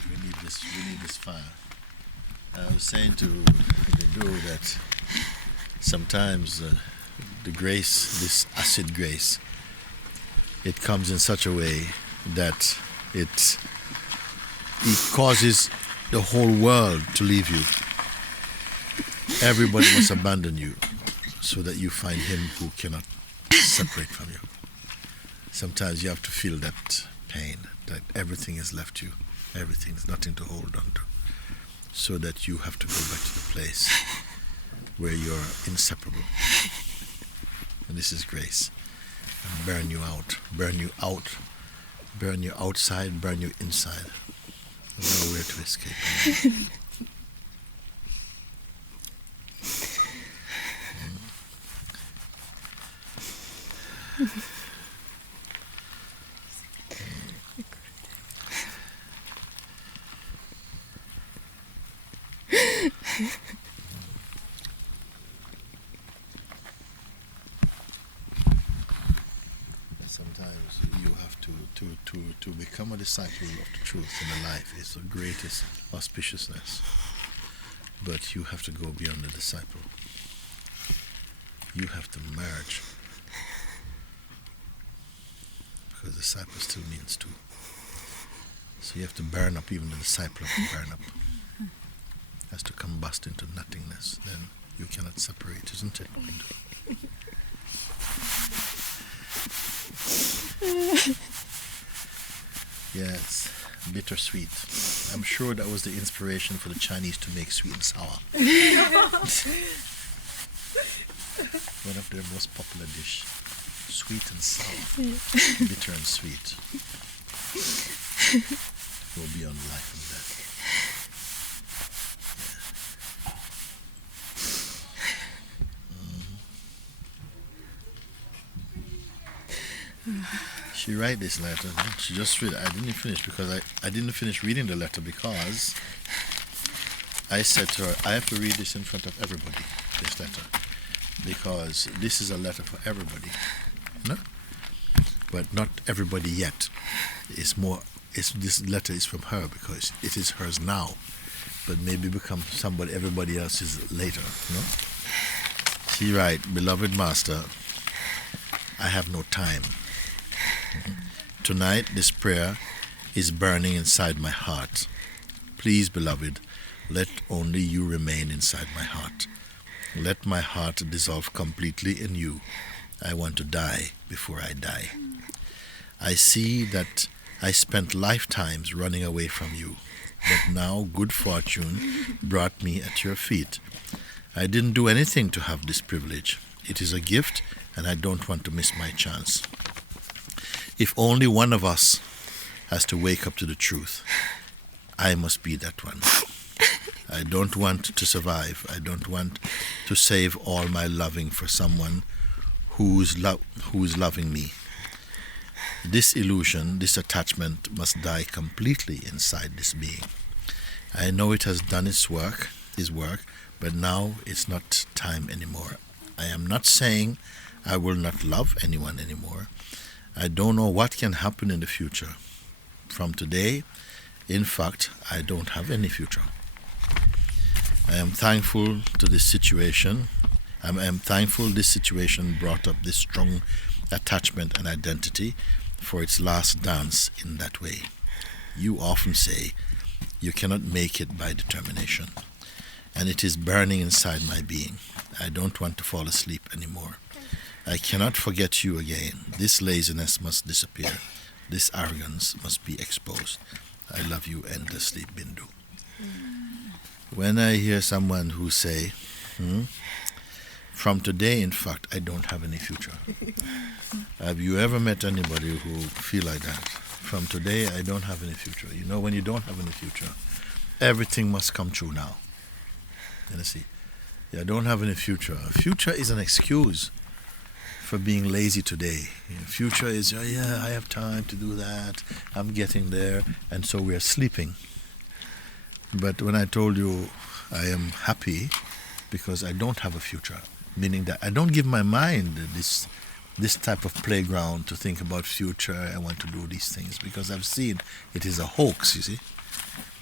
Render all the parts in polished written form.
We need this fire. I was saying to Bindu that sometimes the grace, this acid grace, it comes in such a way that it causes the whole world to leave you. Everybody must abandon you so that you find him who cannot separate from you. Sometimes you have to feel that pain, that everything has left you, everything, there's nothing to hold on to, so that you have to go back to the place where you're inseparable. And this is grace. And burn you out, burn you outside, burn you inside. There's nowhere to escape. Sometimes you have to become a disciple of the truth in the life is the greatest auspiciousness. But you have to go beyond the disciple. You have to merge. Because disciple still means two. So you have to burn up, even the disciple have to burn up. Has to combust into nothingness. Then you cannot separate, isn't it? Yes, bittersweet. I'm sure that was the inspiration for the Chinese to make sweet and sour. One of their most popular dish. Sweet and sour. Bitter and sweet. Go beyond life and death. She write this letter. She just read. I didn't finish because I didn't finish reading the letter because I said to her, I have to read this in front of everybody, this letter, because this is a letter for everybody, no? But not everybody yet. This letter is from her because it is hers now, but maybe become everybody else's later, no? She write, beloved master, I have no time. Tonight, this prayer is burning inside my heart. Please, beloved, let only you remain inside my heart. Let my heart dissolve completely in you. I want to die before I die. I see that I spent lifetimes running away from you, but now good fortune brought me at your feet. I didn't do anything to have this privilege. It is a gift, and I don't want to miss my chance. If only one of us has to wake up to the truth, I must be that one. I don't want to survive. I don't want to save all my loving for someone who is loving me. This illusion, this attachment must die completely inside this being. I know it has done his work, but now it's not time anymore. I am not saying I will not love anyone anymore. I don't know what can happen in the future. From today, in fact, I don't have any future. I am thankful to this situation. I am thankful this situation brought up this strong attachment and identity for its last dance in that way. You often say you cannot make it by determination, and it is burning inside my being. I don't want to fall asleep anymore. I cannot forget you again. This laziness must disappear. This arrogance must be exposed. I love you endlessly, Bindu. When I hear someone who say, from today, in fact, I don't have any future. Have you ever met anybody who feel like that? From today, I don't have any future. You know, when you don't have any future, everything must come true now. You see, I don't have any future. Future is an excuse for being lazy today. Future is, I have time to do that. I'm getting there. And so we are sleeping. But when I told you I am happy because I don't have a future, meaning that I don't give my mind this type of playground to think about future, I want to do these things, because I've seen it is a hoax, you see.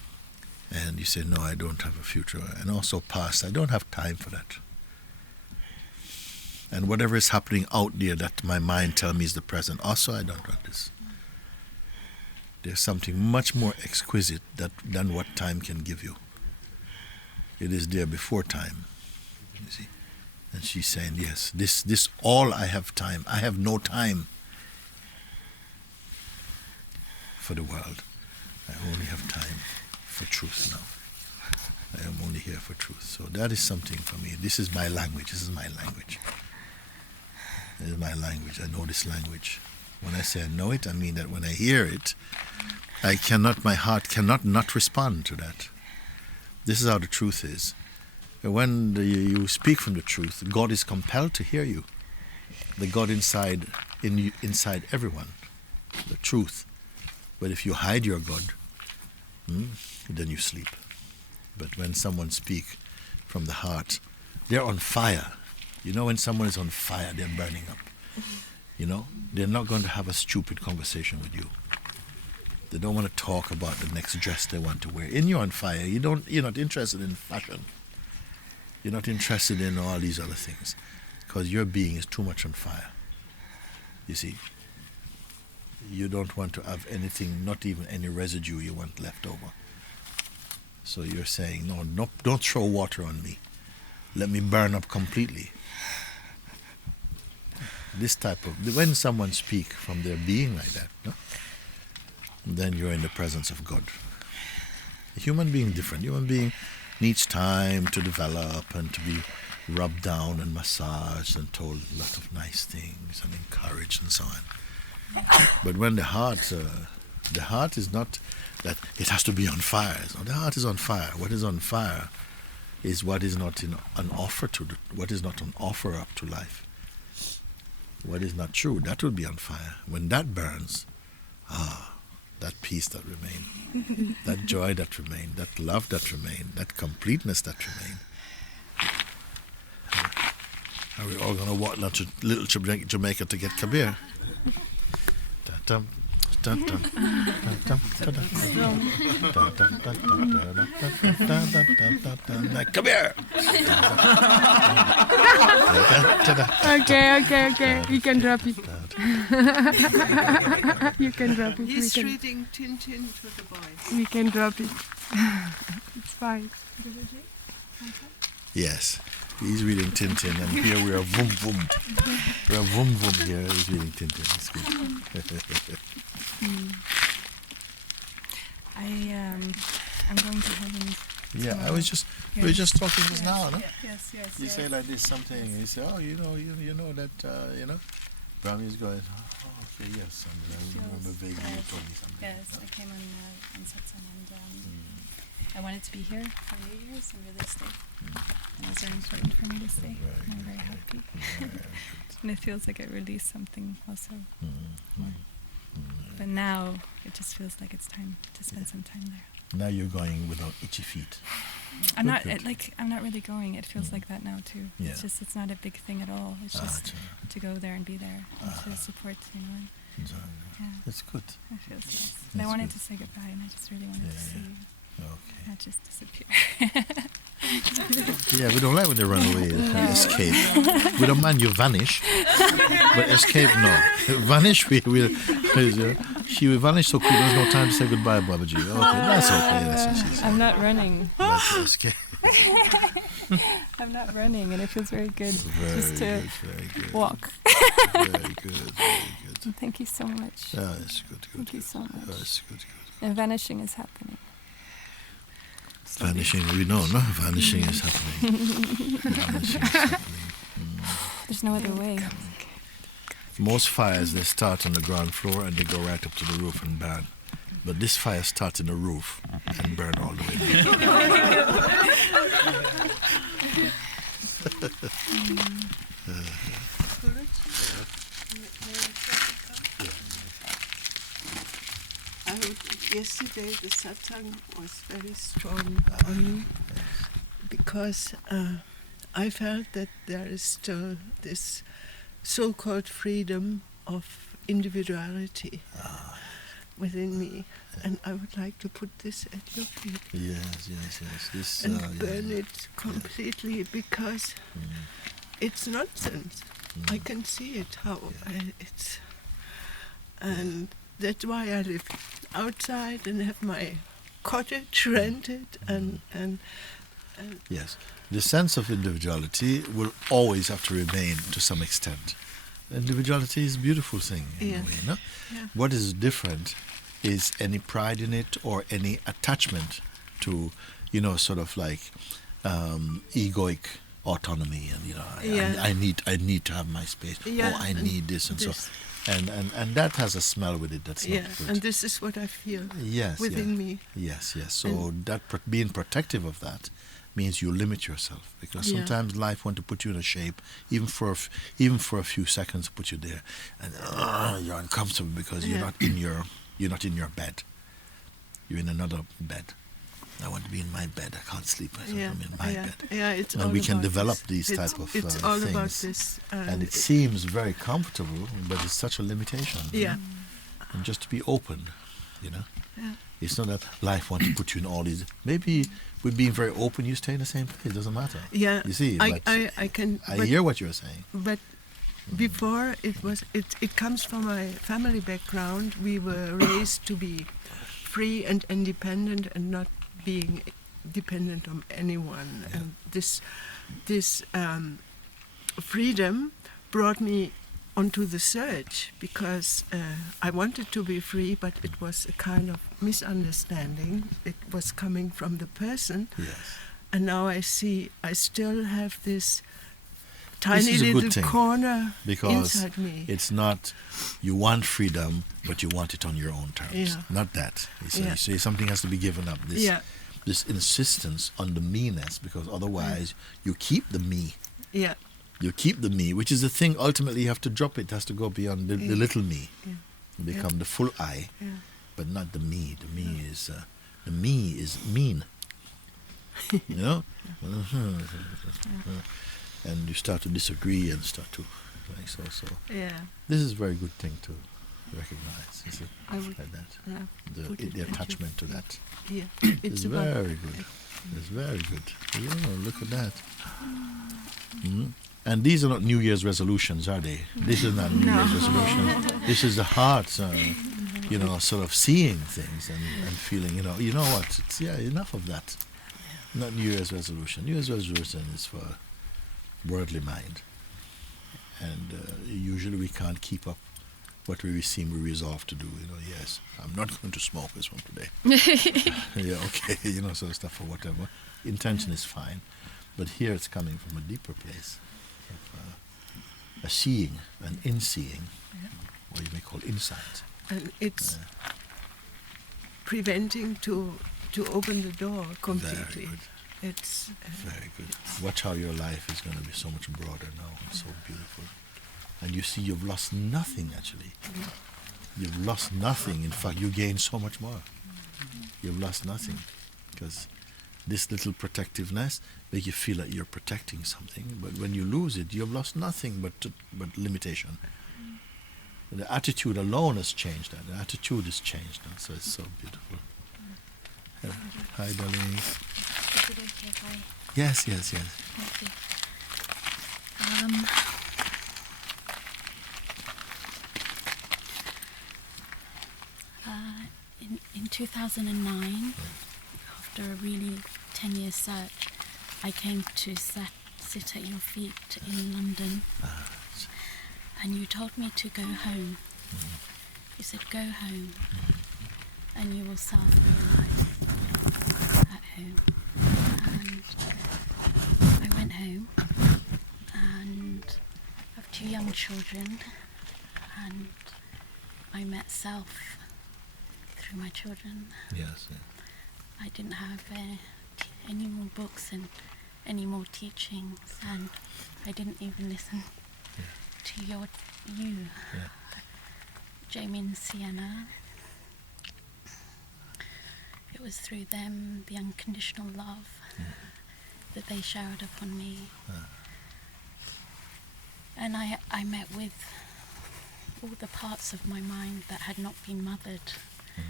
And you say, no, I don't have a future. And also past, I don't have time for that. And whatever is happening out there that my mind tells me is the present, also I don't want this. There's something much more exquisite than what time can give you. It is there before time, you see. And she's saying, yes, this all I have time. I have no time for the world. I only have time for truth now. I am only here for truth. So that is something for me. This is my language. This is my language. This is my language. I know this language. When I say I know it, I mean that when I hear it, my heart cannot not respond to that. This is how the truth is. When you speak from the truth, God is compelled to hear you. The God inside everyone, the truth. But if you hide your God, then you sleep. But when someone speaks from the heart, they're on fire. You know, when someone is on fire, they're burning up. You know, they're not going to have a stupid conversation with you. They don't want to talk about the next dress they want to wear. And you're on fire. You're not interested in fashion. You're not interested in all these other things because your being is too much on fire. You see, you don't want to have anything, not even any residue you want left over. So you're saying, no, don't throw water on me. Let me burn up completely. This type of, when someone speaks from their being like that, no? Then you're in the presence of God. A human being different. Human being needs time to develop and to be rubbed down and massaged and told a lot of nice things and encouraged and so on. But when the heart is not that it has to be on fire. No, the heart is on fire. What is on fire is what is not what is not an offer up to life. What is not true, that will be on fire. When that burns, that peace that remains, that joy that remains, that love that remains, that completeness that remains. Are we all going to walk down to little Jamaica to get Kabir? Dun, dun, dun, dun, dun, Kabir! Okay. You can drop it. You can drop it. He's reading Tintin to the boys. We can drop it. It's fine. Yes, he's reading Tintin, and here we are Vroom Vroom. We are Vroom Vroom here, he's reading Tintin. It's good. I'm going to heaven. Yeah, we were just talking just now, no? Yes. You say like this something, you say, oh, you know that, Brahmi is going, oh, okay, yes, and I remember vaguely you told me something. Yes, I came on satsang and I wanted to be here for 8 years and really stay. And it was very important for me to stay. And I'm very happy. And it feels like I released something also more. But now it just feels like it's time to spend some time there. Now you're going without itchy feet. I'm not really going. It feels like that now too. Yeah. It's not a big thing at all. It's just to go there and be there and to support, and That's good. it feels nice. But I wanted to say goodbye and I just really wanted to see you. Okay. Not just disappear. Yeah, we don't like when they run away and escape. We don't mind you vanish, but escape, no. Vanish, she will vanish so quick, there's no time to say goodbye, Babaji. Okay, that's okay. That's what she said. I'm not running. But escape. I'm not running, and it feels very good Very to good. walk. Very good. Thank you so much. Yeah, it's good. Thank you so much. It's good. And vanishing is happening. Vanishing, we know, no? Vanishing is happening. Vanishing is happening. There's no other way. Most fires, they start on the ground floor and they go right up to the roof and burn. But this fire starts in the roof and burn all the way Yesterday the satsang was very strong on me because I felt that there is still this so-called freedom of individuality, within me, and I would like to put this at your feet Yes. This and yeah, burn yeah. it completely because it's nonsense. I can see it how it's, and that's why I live outside and have my cottage rented and Yes. The sense of individuality will always have to remain to some extent. Individuality is a beautiful thing in Yes. a way, no? Yeah. What is different is any pride in it or any attachment to, sort of like egoic autonomy and Yeah. I need to have my space. Yeah, I and need this and so this. and that has a smell with it that's yeah, not good. and this is what I feel Yes, within yeah. me. Yes. So being protective of that means you limit yourself because sometimes life want to put you in a shape, even for a few seconds, put you there, and you're uncomfortable because you're not in your bed. You're in another bed. I want to be in my bed. I can't sleep. I'm in my bed. Yeah, it's And all we can about develop this. these It's- type of It's all things. about this, And it seems very comfortable, but it's such a limitation. yeah, And just to be open, yeah, It's not that life wants to put you in all these. Maybe with being very open, you stay in the same place. It doesn't matter. yeah. You see, but I can. I but, hear what you're saying. But before it comes from my family background. We were raised to be free and independent and not being dependent on anyone. Yeah. And this freedom brought me onto the search because I wanted to be free, but it was a kind of misunderstanding. It was coming from the person, Yes. and now I see I still have this This tiny is a good little thing, corner because inside me. it's not you want freedom, but you want it on your own terms. Yeah. Not that. You Yeah. say something has to be given up. This Yeah. this insistence on the me-ness, because otherwise you keep the me. Yeah, You keep the me, which is the thing. Ultimately, you have to drop it. It has to go beyond the Yeah. little me, yeah, become the full I, yeah. but not the me. The me is mean. You know, and you start to disagree and start to like so. Yeah, This is a very good thing to recognize. You see, I would like that. put it The at your attachment to feet. that Yeah, is it's about very good. It's very good. Yeah, look at that. Mhm. And these are not New Year's resolutions, are they? This is not New Year's resolution. This is the heart, sort of seeing things and feeling. You know what? It's enough of that. Not New Year's resolution. New Year's resolution is for worldly mind, and usually we can't keep up what we resolve to do. Yes, I'm not going to smoke this one today. Yeah, okay, sort of stuff or whatever. Intention is fine, but here it's coming from a deeper place of a seeing, an in-seeing, what you may call insight. and it's preventing to open the door completely. Very good. It's Very good. Watch how your life is going to be so much broader now and so beautiful. And you see you've lost nothing actually. You've lost nothing. In fact, you gain so much more. You've lost nothing. Because this little protectiveness makes you feel like you're protecting something. But when you lose it, you've lost nothing but limitation. The attitude alone has changed that. The attitude has changed. And so it's so beautiful. Yeah. Hi, darling. Is it okay if I... Yes. Thank you. In 2009, after a really 10-year search, I came to sit at your feet in London, and you told me to go home. You said, go home, and you will solve your life at home. And I went home, and I have 2 young children, and I met self through my children. Yes. I didn't have any more books and any more teachings, and I didn't even listen to you, Yeah. Jamie and Sienna. It was through them, the unconditional love that they showered upon me. And I met with all the parts of my mind that had not been mothered.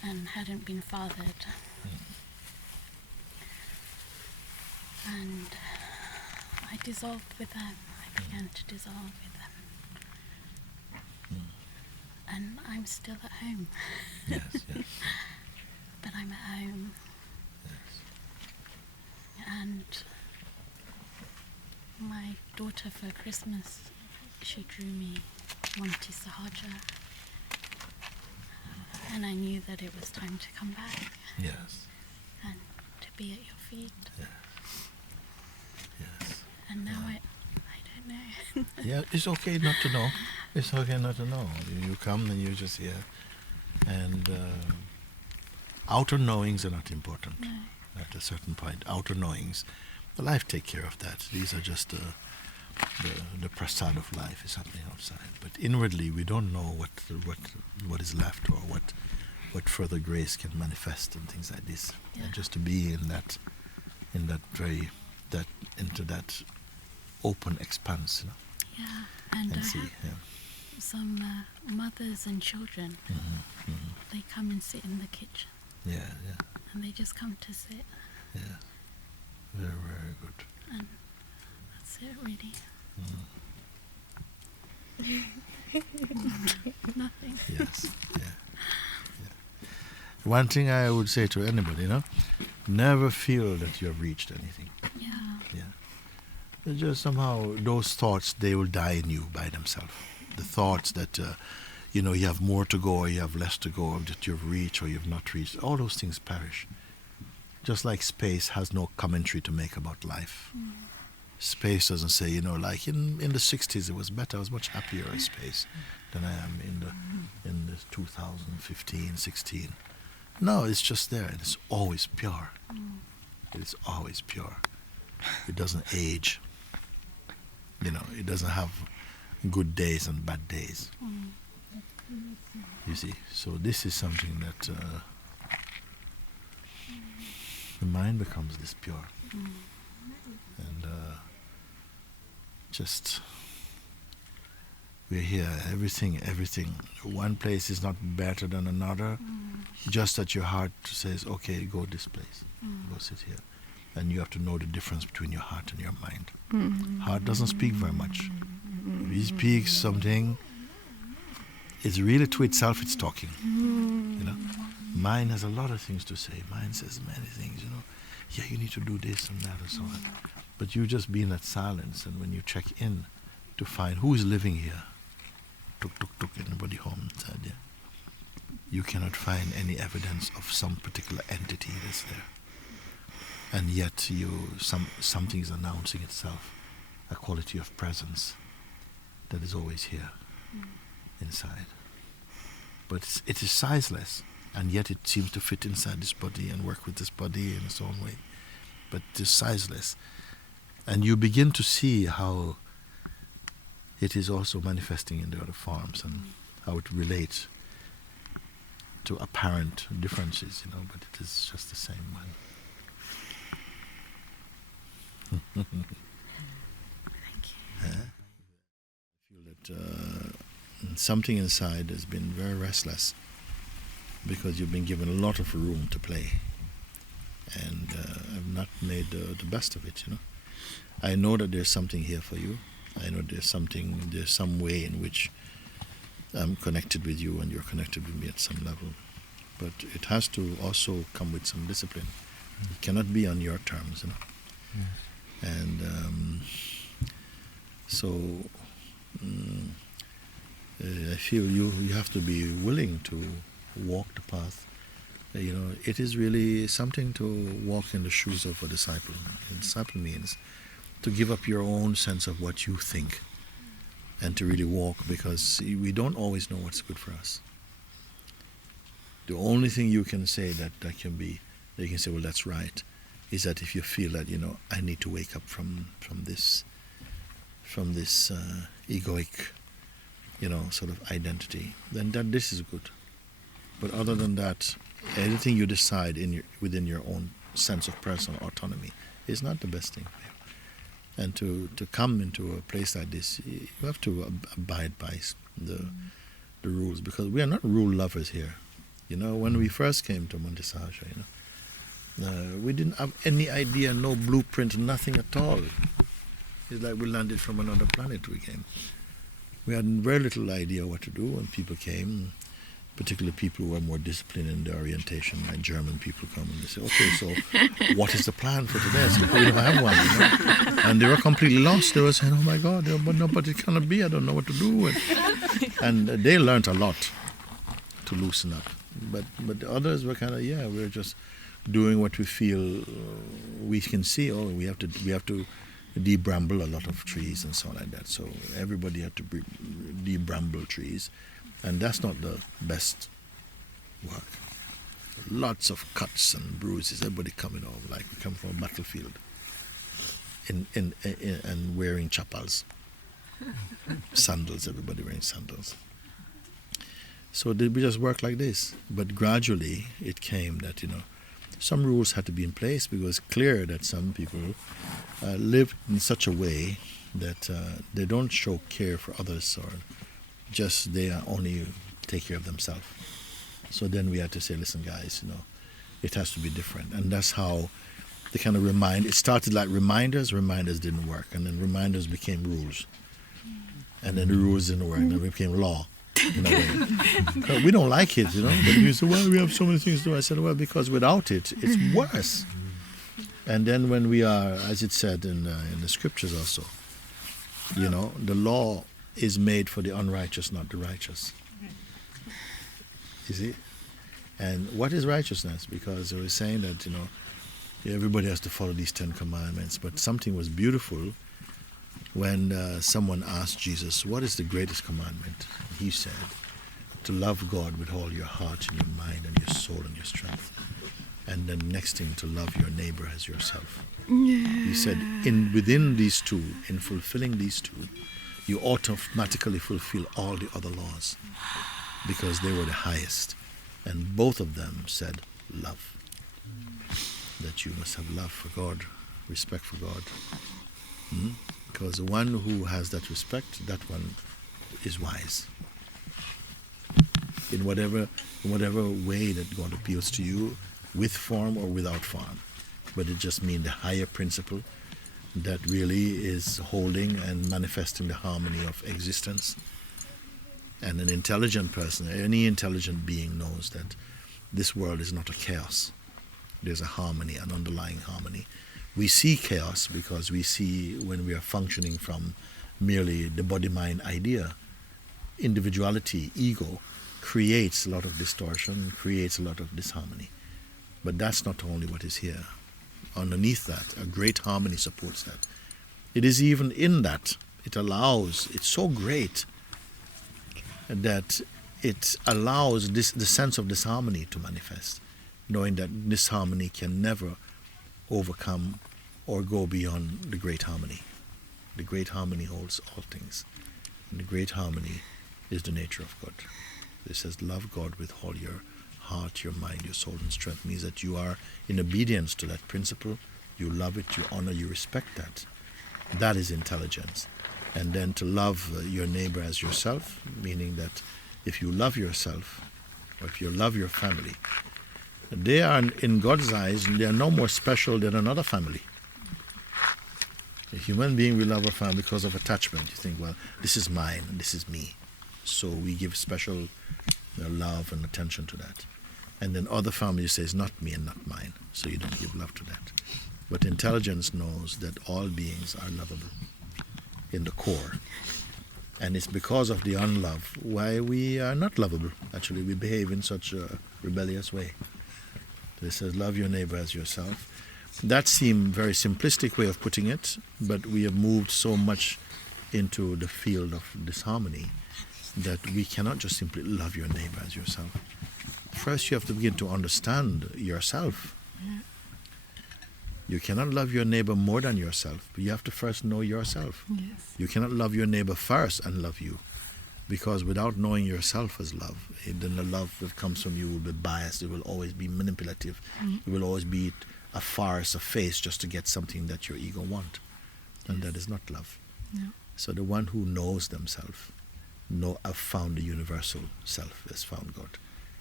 and hadn't been fathered. And I dissolved with them. I began to dissolve with them. And I'm still at home. Yes, yes, But I'm at home. And my daughter for Christmas, she drew me Monty Sahaja. And I knew that it was time to come back yes, and to be at your feet. yes. And now I don't know. Yeah, it's okay not to know. It's okay not to know. You come and you just hear. And outer knowings are not important No. at a certain point. Outer knowings, the life take care of that. These are just the prasad of life is happening outside. But inwardly, we don't know what is left or what further grace can manifest and things like this. Yeah. And just to be into that open expanse, Yeah. And I and see. have Yeah. some mothers and children. They come and sit in the kitchen. Yeah, yeah, And they just come to sit. yeah. Very, very good. And that's it, really. Nothing. Yes, yeah, yeah. One thing I would say to anybody, never feel that you have reached anything. Yeah. Yeah. It's just somehow those thoughts, they will die in you by themselves. The thoughts that, you have more to go or you have less to go, or that you've reached or you've not reached, all those things perish. Just like space has no commentary to make about life. Space doesn't say, like in the 60s it was better, I was much happier in space than I am in the 2015, 16. No, it's just there and it's always pure. It is always pure. It doesn't age. It doesn't have good days and bad days. You see, so this is something that the mind becomes this pure. And just, we're here, everything. One place is not better than another. Just that your heart says, okay, go this place, go sit here. And you have to know the difference between your heart and your mind. Heart doesn't speak very much. If he speaks something, it's really to itself it's talking. Mind has a lot of things to say. Mind says many things, Yeah, you need to do this and that and so on. But you just be in that silence, and when you check in to find who is living here, tuk tuk tuk, anybody home inside there, you cannot find any evidence of some particular entity that's there. And yet something is announcing itself, a quality of presence that is always here inside. But it is sizeless, and yet it seems to fit inside this body and work with this body in its own way. But it is sizeless. And you begin to see how it is also manifesting in the other forms and how it relates to apparent differences, but it is just the same one. Thank you. I feel that something inside has been very restless because you've been given a lot of room to play and have not made the best of it, I know that there's something here for you. I know there's some way in which I'm connected with you and you're connected with me at some level. But it has to also come with some discipline. It cannot be on your terms, Yes. And I feel you have to be willing to walk the path. It is really something to walk in the shoes of a disciple. A disciple means to give up your own sense of what you think and to really walk, because we don't always know what's good for us. The only thing you can say that can be, that you can say, well, that's right, is that if you feel that, I need to wake up from this egoic, sort of identity, then this is good. But other than that, anything you decide within your own sense of personal autonomy is not the best thing for you. And to come into a place like this, you have to abide by the rules, because we are not rule lovers here. You know, when we first came to Monte Sarja, we didn't have any idea, no blueprint, nothing at all. It's like we landed from another planet we came. We had very little idea what to do when people came, particularly people who were more disciplined in their orientation, like German people come and they say, okay, so what is the plan for today? So we don't have one, And they were completely lost. They were saying, oh my God, but it cannot be, I don't know what to do. And they learned a lot to loosen up. But the others were kind of, we're just doing what we feel we can see. Oh, we have to de-bramble a lot of trees and so on like that. So everybody had to de-bramble trees. And that's not the best work. Lots of cuts and bruises, everybody coming home like we come from a battlefield and wearing chappals. Sandals, everybody wearing sandals. So we just work like this. But gradually it came that, some rules had to be in place because it's clear that some people live in such a way that they don't show care for others or just they only take care of themselves. So then we had to say, listen guys, it has to be different. And that's how they kind of it started like reminders didn't work, and then reminders became rules. And then the rules didn't work, and then it became law in a way. We don't like it, but you say, well, we have so many things to do. I said, well, because without it, it's worse. And then when we are, as it said in the scriptures also, the law is made for the unrighteous, not the righteous. You see? And what is righteousness? Because they were saying that, everybody has to follow these 10 commandments. But something was beautiful when someone asked Jesus, what is the greatest commandment? He said, to love God with all your heart and your mind and your soul and your strength. And then next thing, to love your neighbor as yourself. He said, within these two, in fulfilling these two, you automatically fulfill all the other laws because they were the highest. And both of them said love. That you must have love for God, respect for God. Because the one who has that respect, that one is wise. In whatever way that God appeals to you, with form or without form. But it just means the higher principle that really is holding and manifesting the harmony of existence. And an intelligent person, any intelligent being knows that this world is not a chaos. There's a harmony, an underlying harmony. We see chaos because we see when we are functioning from merely the body-mind idea, individuality, ego, creates a lot of distortion, creates a lot of disharmony. But that's not only what is here. Underneath that, a great harmony supports that. It is even in that, it's so great that it allows the sense of disharmony to manifest, knowing that disharmony can never overcome or go beyond the great harmony. The great harmony holds all things. And the great harmony is the nature of God. It says, love God with all your heart, your mind, your soul and strength. Means that you are in obedience to that principle. You love it, you honor, you respect that. That is intelligence. And then to love your neighbor as yourself, meaning that if you love yourself, or if you love your family, they are, in God's eyes, they are no more special than another family. A human being will love a family because of attachment. You think, well, this is mine and this is me. So we give special love and attention to that. And then other families say, it's not me and not mine. So you don't give love to that. But intelligence knows that all beings are lovable in the core. And it's because of the unlove why we are not lovable. Actually, we behave in such a rebellious way. It says, love your neighbor as yourself. That seemed very simplistic way of putting it, but we have moved so much into the field of disharmony that we cannot just simply love your neighbor as yourself. First, you have to begin to understand yourself. You cannot love your neighbor more than yourself, but you have to first know yourself. Yes. You cannot love your neighbor first and love you, because without knowing yourself as love, then the love that comes from you will be biased. It will always be manipulative. It will always be a farce, a face, just to get something that your ego wants. And that is not love. No. So the one who knows themselves, have found the universal self, has found God.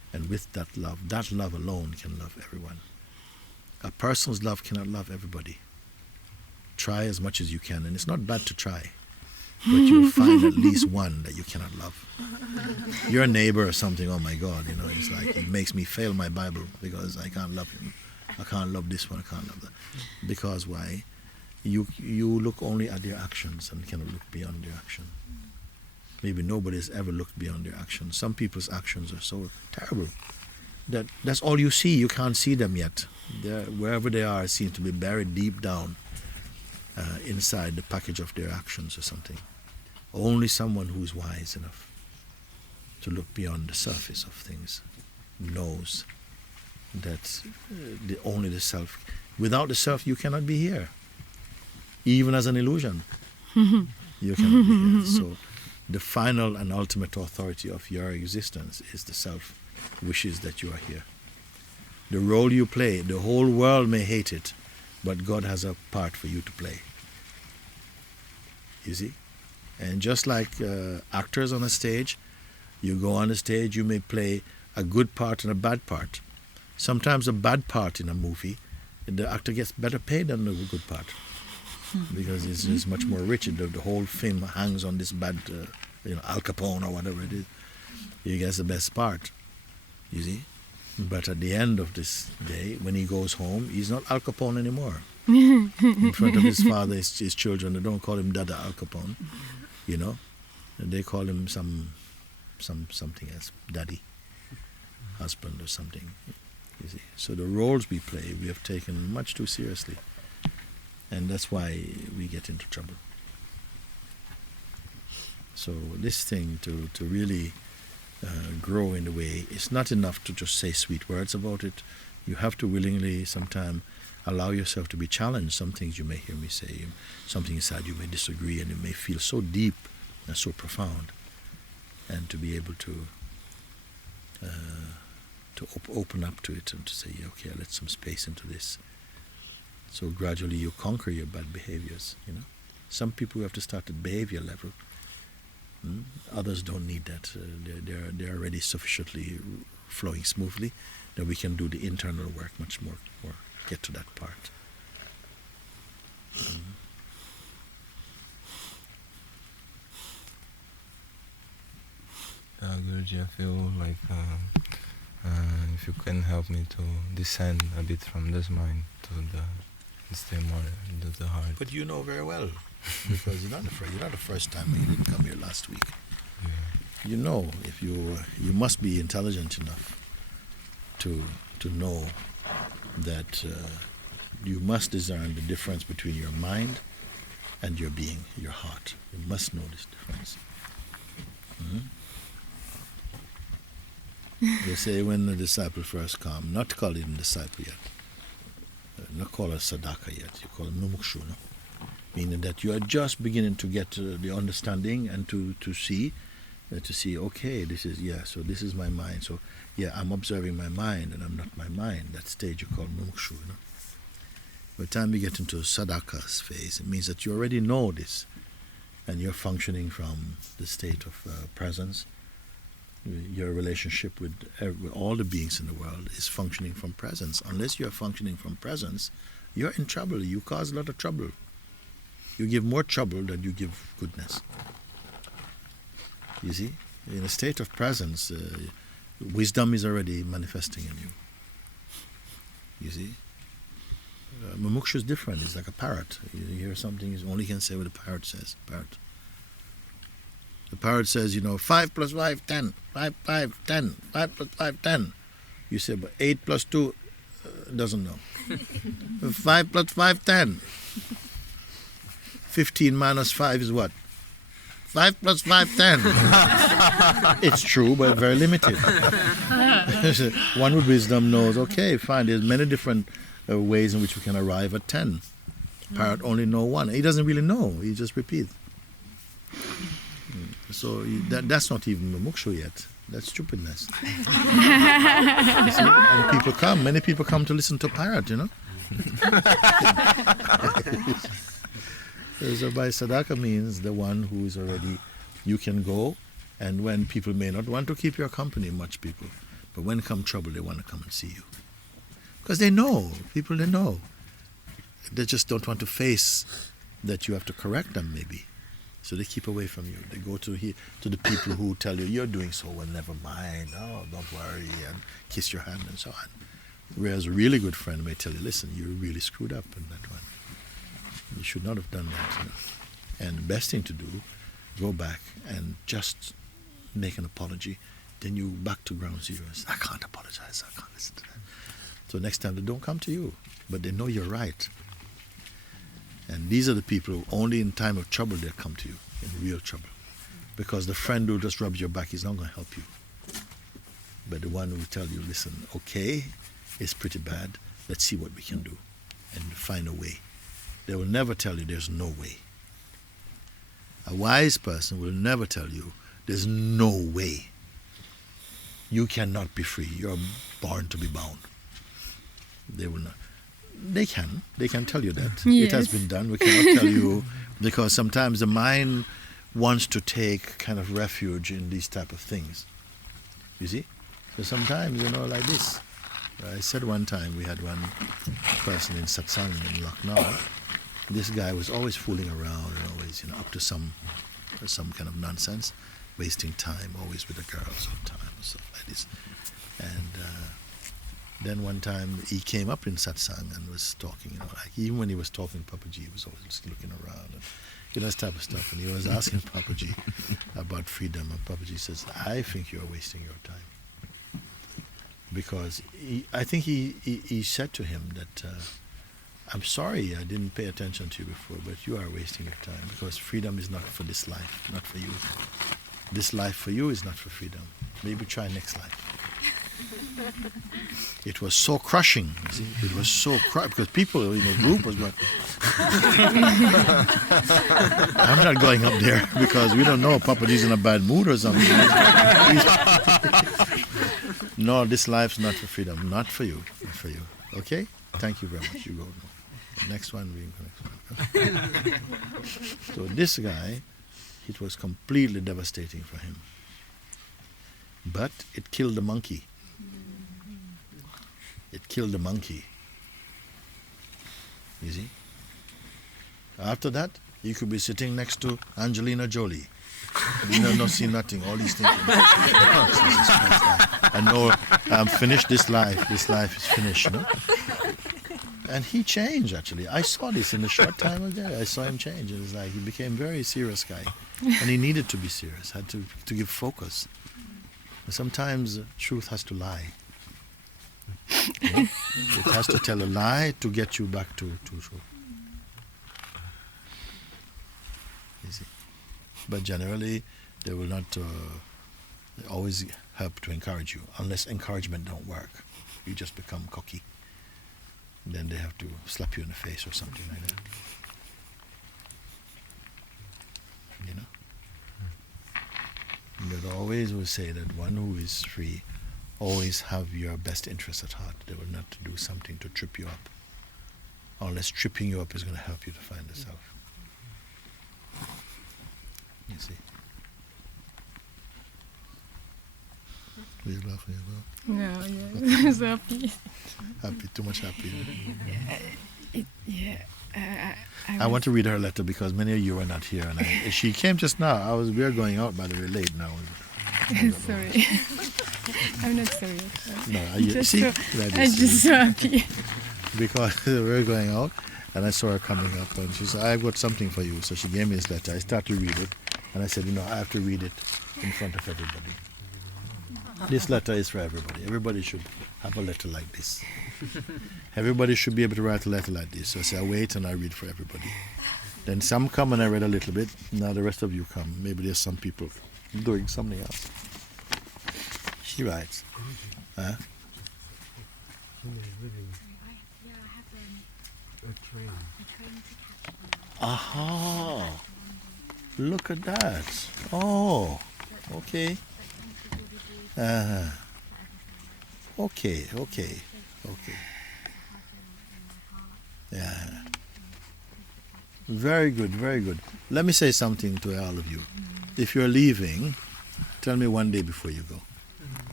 And with that love alone can love everyone. A person's love cannot love everybody. Try as much as you can, and it's not bad to try, but you'll find at least one that you cannot love. Your neighbor or something, oh my God, it's like it makes me fail my Bible because I can't love him. I can't love this one, I can't love that. Because why? You look only at their actions and cannot look beyond their action. Maybe nobody's ever looked beyond their actions. Some people's actions are so terrible that's all you see. You can't see them yet. Wherever they are seem to be buried deep down inside the package of their actions or something. Only someone who's wise enough to look beyond the surface of things knows that only the self. Without the self, you cannot be here. Even as an illusion, you cannot be here. So the final and ultimate authority of your existence is the self wishes that you are here. The role you play, the whole world may hate it, but God has a part for you to play. You see? And just like actors on a stage, you go on the stage, you may play a good part and a bad part. Sometimes a bad part in a movie, the actor gets better paid than the good part. Because it's much more rich. The whole film hangs on this bad, Al Capone or whatever it is. He gets the best part, you see. But at the end of this day, when he goes home, he's not Al Capone anymore. In front of his father, his children, they don't call him Dada Al Capone, And they call him something else, Daddy, husband or something, you see. So the roles we play, we have taken much too seriously. And that's why we get into trouble. So this thing to really grow in the way, it's not enough to just say sweet words about it. You have to willingly sometime allow yourself to be challenged. Some things you may hear me say, something inside you may disagree, and it may feel so deep and so profound. And to be able to open up to it and to say, okay, let some space into this. So gradually you conquer your bad behaviors, Some people have to start at behavior level. Others don't need that. They're already sufficiently flowing smoothly that we can do the internal work much more, or get to that part. Guruji, I feel like if you can help me to descend a bit from this mind to stay more into the heart. But you know very well, because you're not the first time. You didn't come here last week. Yeah. If you must be intelligent enough to know that you must discern the difference between your mind and your being, your heart. You must know this difference. They say when the disciple first come, not call him disciple yet, not call it sadaka yet, you call him mumukshu, no? Meaning that you are just beginning to get the understanding and to see, okay, so this is my mind, so I'm observing my mind and I'm not my mind. That stage you call mumukshu, By the time you get into sadaka's phase, it means that you already know this and you're functioning from the state of presence. Your relationship with all the beings in the world is functioning from presence. Unless you're functioning from presence, you're in trouble. You cause a lot of trouble. You give more trouble than you give goodness. You see? In a state of presence, wisdom is already manifesting in you. You see? Mumuksha is different. It's like a parrot. You hear something, you only can say what the parrot says. The parrot says, 5 plus 5, 10. 5, 5, 10. 5 plus 5, 10. You say, but 8 plus 2 doesn't know. 5 plus 5, 10. 15 minus 5 is what? 5 plus 5, 10. It's true, but very limited. One with wisdom knows, okay, fine, there's many different ways in which we can arrive at 10. Parrot only know one. He doesn't really know, he just repeats. So that's not even mumukshu yet. That's stupidness. You see? And many people come to listen to parrot, So by sadaka means the one who is already, you can go, and when people may not want to keep your company, much people, But when come trouble, they want to come and see you. Because they know, people they know. They just don't want to face that you have to correct them maybe. So they keep away from you. They go to the people who tell you, you're doing so well, never mind, oh, don't worry, and kiss your hand and so on. Whereas a really good friend may tell you, listen, you really screwed up in that one. You should not have done that. You know? And the best thing to do, go back and just make an apology. Then you back to ground zero. I can't apologize. I can't listen to that. So next time they don't come to you, but they know you're right. And these are the people who only in time of trouble they come to you, in real trouble. Because the friend who just rubs your back is not going to help you. But the one who will tell you, listen, okay, it's pretty bad. Let's see what we can do and find a way. They will never tell you there's no way. A wise person will never tell you there's no way. You cannot be free. You're born to be bound. They will not. They can tell you that. Yes. It has been done. We cannot tell you, because sometimes the mind wants to take kind of refuge in these type of things. You see? So sometimes, like this. I said one time we had one person in satsang in Lucknow. This guy was always fooling around and always, up to some kind of nonsense, wasting time, always with the girls all the time and stuff like this. And then one time he came up in satsang and was talking, like even when he was talking to Papaji, he was always just looking around and this type of stuff. And he was asking Papaji about freedom, and Papaji says, I think you're wasting your time. Because I think he said to him that, I'm sorry I didn't pay attention to you before, but you are wasting your time, because freedom is not for this life, not for you. This life for you is not for freedom. Maybe try next life. It was so crushing. You see? It was so crushing because people in the group was going, I'm not going up there because we don't know Papaji's in a bad mood or something. No, this life's not for freedom. Not for you. Not for you. Okay? Thank you very much. You go. Next one. So this guy, it was completely devastating for him. But it killed the monkey. It killed the monkey. You see? After that, you could be sitting next to Angelina Jolie. Not see nothing. All these things. Oh, Jesus Christ, I know I'm finished this life. This life is finished. No? And he changed, actually. I saw this in a short time ago. I saw him change. It was like he became a very serious guy. And he needed to be serious, had to give focus. And sometimes truth has to lie. It has to tell a lie to get you back to truth. You see? But generally, they will not always help to encourage you. Unless encouragement don't work, you just become cocky. Then they have to slap you in the face or something like that. But always will say that one who is free always have your best interest at heart. They will not do something to trip you up, unless tripping you up is going to help you to find the self. You see? Please laugh as well. No, yeah, I'm so happy. Happy, too much happy. I want to read her letter because many of you were not here, and she came just now. We are going out, by the way, late now. Sorry. I'm not sorry. No, I'm just so happy. Because we're going out, and I saw her coming up, and she said, I've got something for you. So she gave me this letter. I started to read it, and I said, I have to read it in front of everybody. This letter is for everybody. Everybody should have a letter like this. Everybody should be able to write a letter like this. So I say, I wait and I read for everybody. Then some come and I read a little bit. Now the rest of you come. Maybe there's some people doing something else. She writes. Huh? Aha! Look at that. Oh, okay. Okay. Yeah. Very good, very good. Let me say something to all of you. If you're leaving, tell me one day before you go.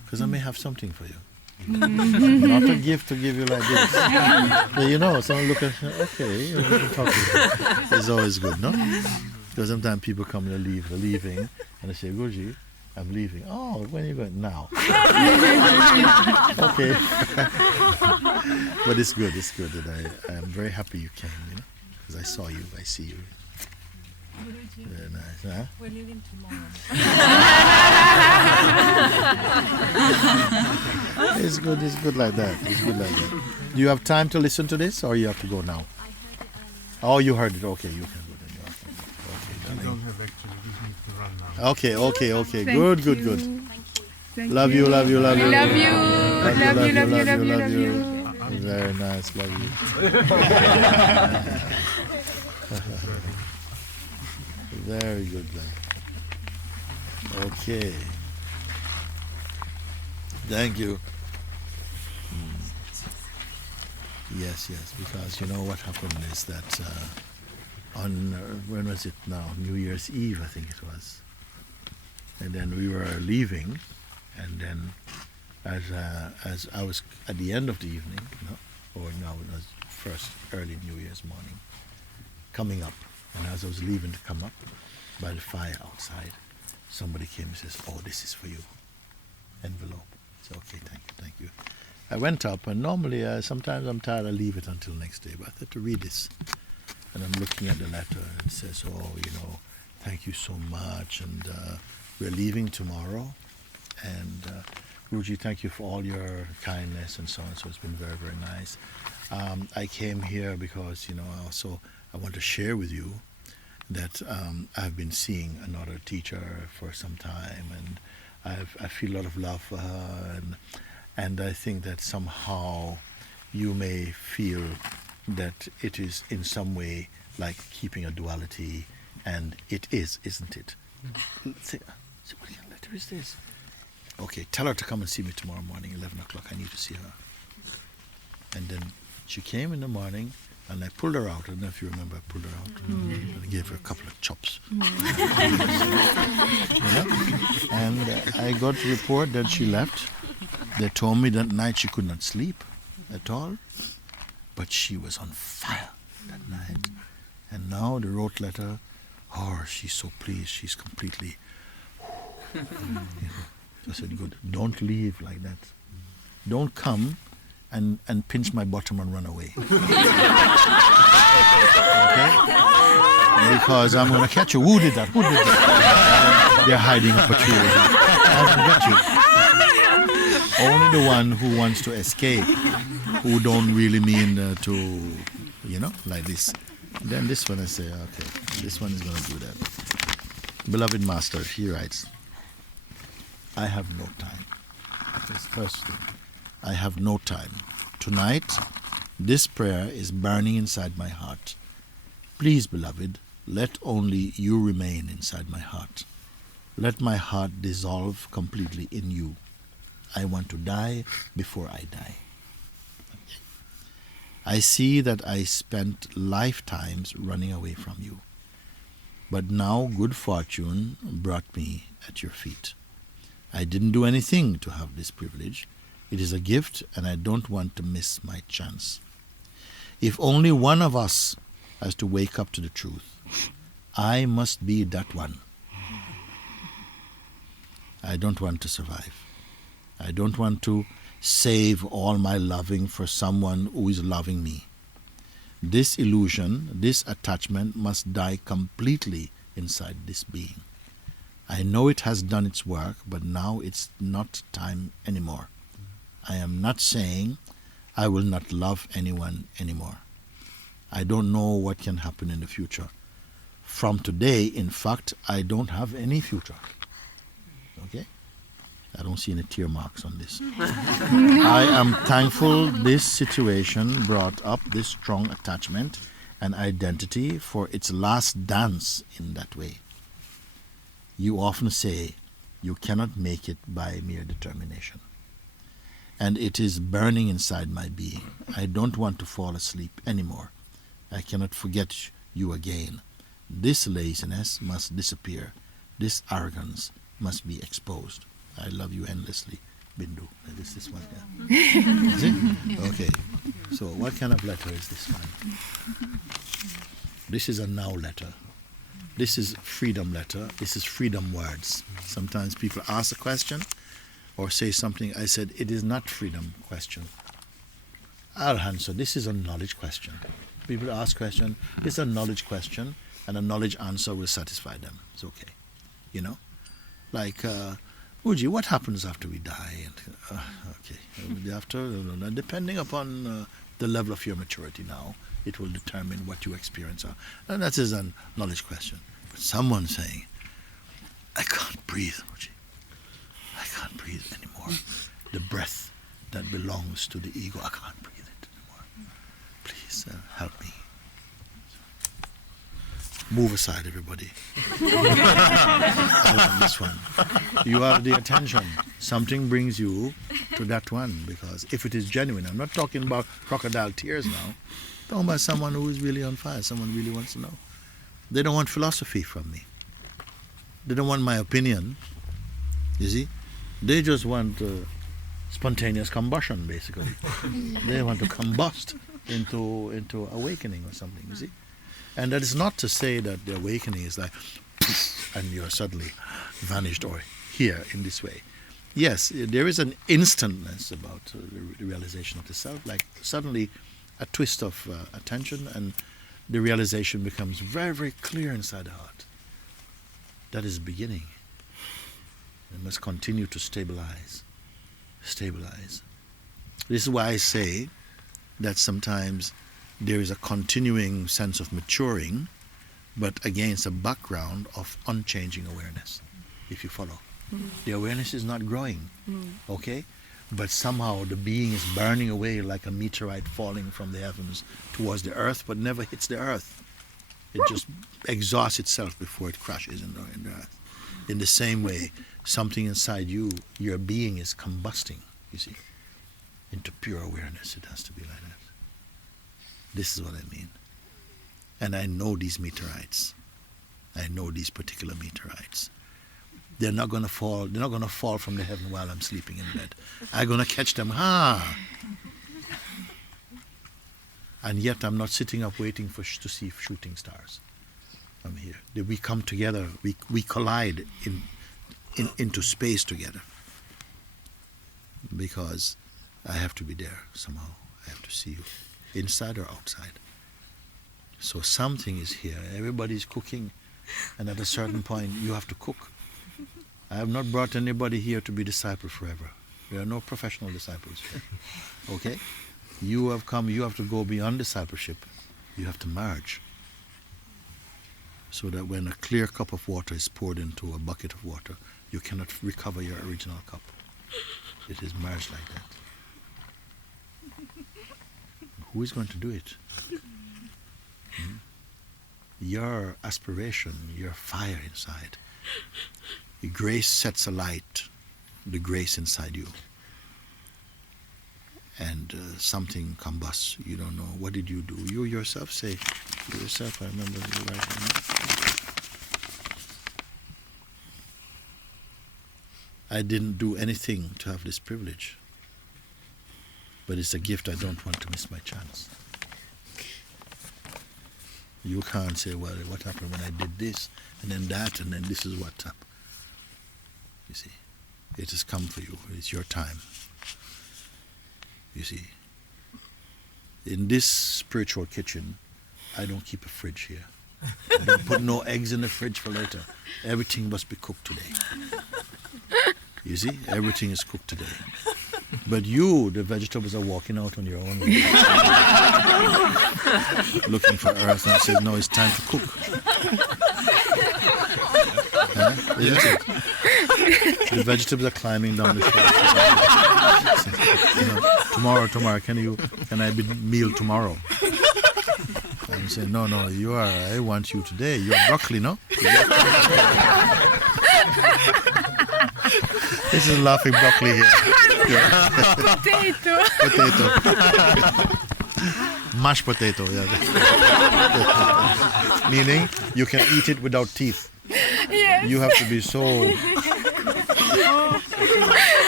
because I may have something for you. Not a gift to give you like this. But you know, someone look at you, okay, we can talk to you. It's always good, no? Because sometimes people come and leave, they're leaving, and they say, Guruji, I'm leaving. Oh, when are you going? Now. Okay. But it's good, and I'm very happy you came, you know, because I saw you, I see you. Very nice, huh? We're leaving tomorrow. It's good like that. It's good like that. Do you have time to listen to this, or you have to go now? Oh, you heard it. Okay, you can go then. Okay, darling. Okay. Good. Love you. Love you. Love you. Very nice, love you. Very good, love. Okay. Thank you. Yes, because you know what happened is that on, when was it now? New Year's Eve, I think it was. And then we were leaving, and then as I was at the end of the evening, it was first early New Year's morning, coming up, and as I was leaving to come up by the fire outside, somebody came and says, "Oh, this is for you." Envelope. So okay, thank you. I went up, and normally sometimes I'm tired, I leave it until next day, but I thought to read this. And I'm looking at the letter, and it says, "Oh, thank you so much, and we're leaving tomorrow, and Guruji, thank you for all your kindness and so on." So it's been very, very nice. I came here because I want to share with you that I've been seeing another teacher for some time, and I feel a lot of love for her, and I think that somehow you may feel that it is in some way like keeping a duality, and it is, isn't it? Say, what kind of letter is this? Okay, tell her to come and see me tomorrow morning, 11 o'clock. I need to see her. And then she came in the morning, and I pulled her out. I don't know if you remember, I pulled her out. And I gave her a couple of chops. And I got the report that she left. They told me that night she could not sleep at all. But she was on fire that night. And now the wrote letter, oh, she's so pleased. She's completely... I said, good, don't leave like that. Don't come and pinch my bottom and run away. Okay? Because I'm going to catch you. Who did that? They're hiding a patrol. I'll get you. Only the one who wants to escape, who don't really mean to, like this. Then this one I say, okay, this one is going to do that. Beloved Master, he writes, I have no time. That's the first thing. I have no time. Tonight, this prayer is burning inside my heart. Please, beloved, let only you remain inside my heart. Let my heart dissolve completely in you. I want to die before I die. I see that I spent lifetimes running away from you. But now good fortune brought me at your feet. I didn't do anything to have this privilege. It is a gift, and I don't want to miss my chance. If only one of us has to wake up to the truth, I must be that one. I don't want to survive. I don't want to save all my loving for someone who is loving me. This illusion, this attachment must die completely inside this being. I know it has done its work, but now it's not time anymore. I am not saying I will not love anyone anymore. I don't know what can happen in the future. From today, in fact, I don't have any future. Okay? I don't see any tear marks on this. I am thankful this situation brought up this strong attachment and identity for its last dance in that way. You often say you cannot make it by mere determination. And it is burning inside my being. I don't want to fall asleep anymore. I cannot forget you again. This laziness must disappear. This arrogance must be exposed. I love you endlessly. Bindu. This one here. Is it? Okay. So what kind of letter is this one? This is a now letter. This is freedom letter. This is freedom words. Sometimes people ask a question or say something. I said, it is not freedom question. I'll answer. This is a knowledge question. People ask question. It's a knowledge question, and a knowledge answer will satisfy them. It's okay. You know? Like, Uji, what happens after we die? And, okay. After, depending upon the level of your maturity now, it will determine what you experience. And that is a knowledge question. But someone saying, I can't breathe, Uji. I can't breathe anymore. The breath that belongs to the ego, I can't breathe it anymore. Please help me. Move aside, everybody. I want this one. You have the attention. Something brings you to that one, because if it is genuine, I'm not talking about crocodile tears now. I'm talking about someone who is really on fire, someone really wants to know. They don't want philosophy from me. They don't want my opinion. You see? They just want spontaneous combustion, basically. They want to combust into awakening or something, you see? And that is not to say that the awakening is like, and you're suddenly vanished or here in this way. Yes, there is an instantness about the realization of the self, like suddenly a twist of attention, and the realization becomes very, very clear inside the heart. That is the beginning. It must continue to stabilize. Stabilize. This is why I say that sometimes there is a continuing sense of maturing, but against a background of unchanging awareness, if you follow. The awareness is not growing, okay? But somehow the being is burning away like a meteorite falling from the heavens towards the earth, but never hits the earth. It just exhausts itself before it crashes in the earth. In the same way, something inside you, your being is combusting, you see, into pure awareness. It has to be like that. This is what I mean. And I know these meteorites. I know these particular meteorites. They're not going to fall. They're not going to fall from the heaven while I'm sleeping in bed. I'm going to catch them. And yet I'm not sitting up waiting to see shooting stars. I'm here. We come together. We collide into space together. Because I have to be there somehow. I have to see you. Inside or outside. So something is here. Everybody's cooking, and at a certain point you have to cook. I have not brought anybody here to be disciple forever. There are no professional disciples here. Okay? You have come, you have to go beyond discipleship. You have to merge. So that when a clear cup of water is poured into a bucket of water, you cannot recover your original cup. It is merged like that. Who is going to do it? Your aspiration, your fire inside. Grace sets alight the grace inside you. And something combusts. You don't know. What did you do? You yourself say. You yourself, I remember you writing. I didn't do anything to have this privilege. But it's a gift. I don't want to miss my chance. You can't say, well, what happened when I did this, and then that, and then this is what's up. You see, it has come for you. It's your time. You see, in this spiritual kitchen, I don't keep a fridge here. I don't put no eggs in the fridge for later. Everything must be cooked today. You see, everything is cooked today. But you, the vegetables, are walking out on your own, looking for earth, and says, no, it's time to cook. Isn't it? The vegetables are climbing down the shore. Tomorrow, can I be meal tomorrow? I'm saying, no, I want you today. You're broccoli, no? This is laughing broccoli here. Potato. Mashed potato, yeah. Meaning, you can eat it without teeth. Yes. You have to be so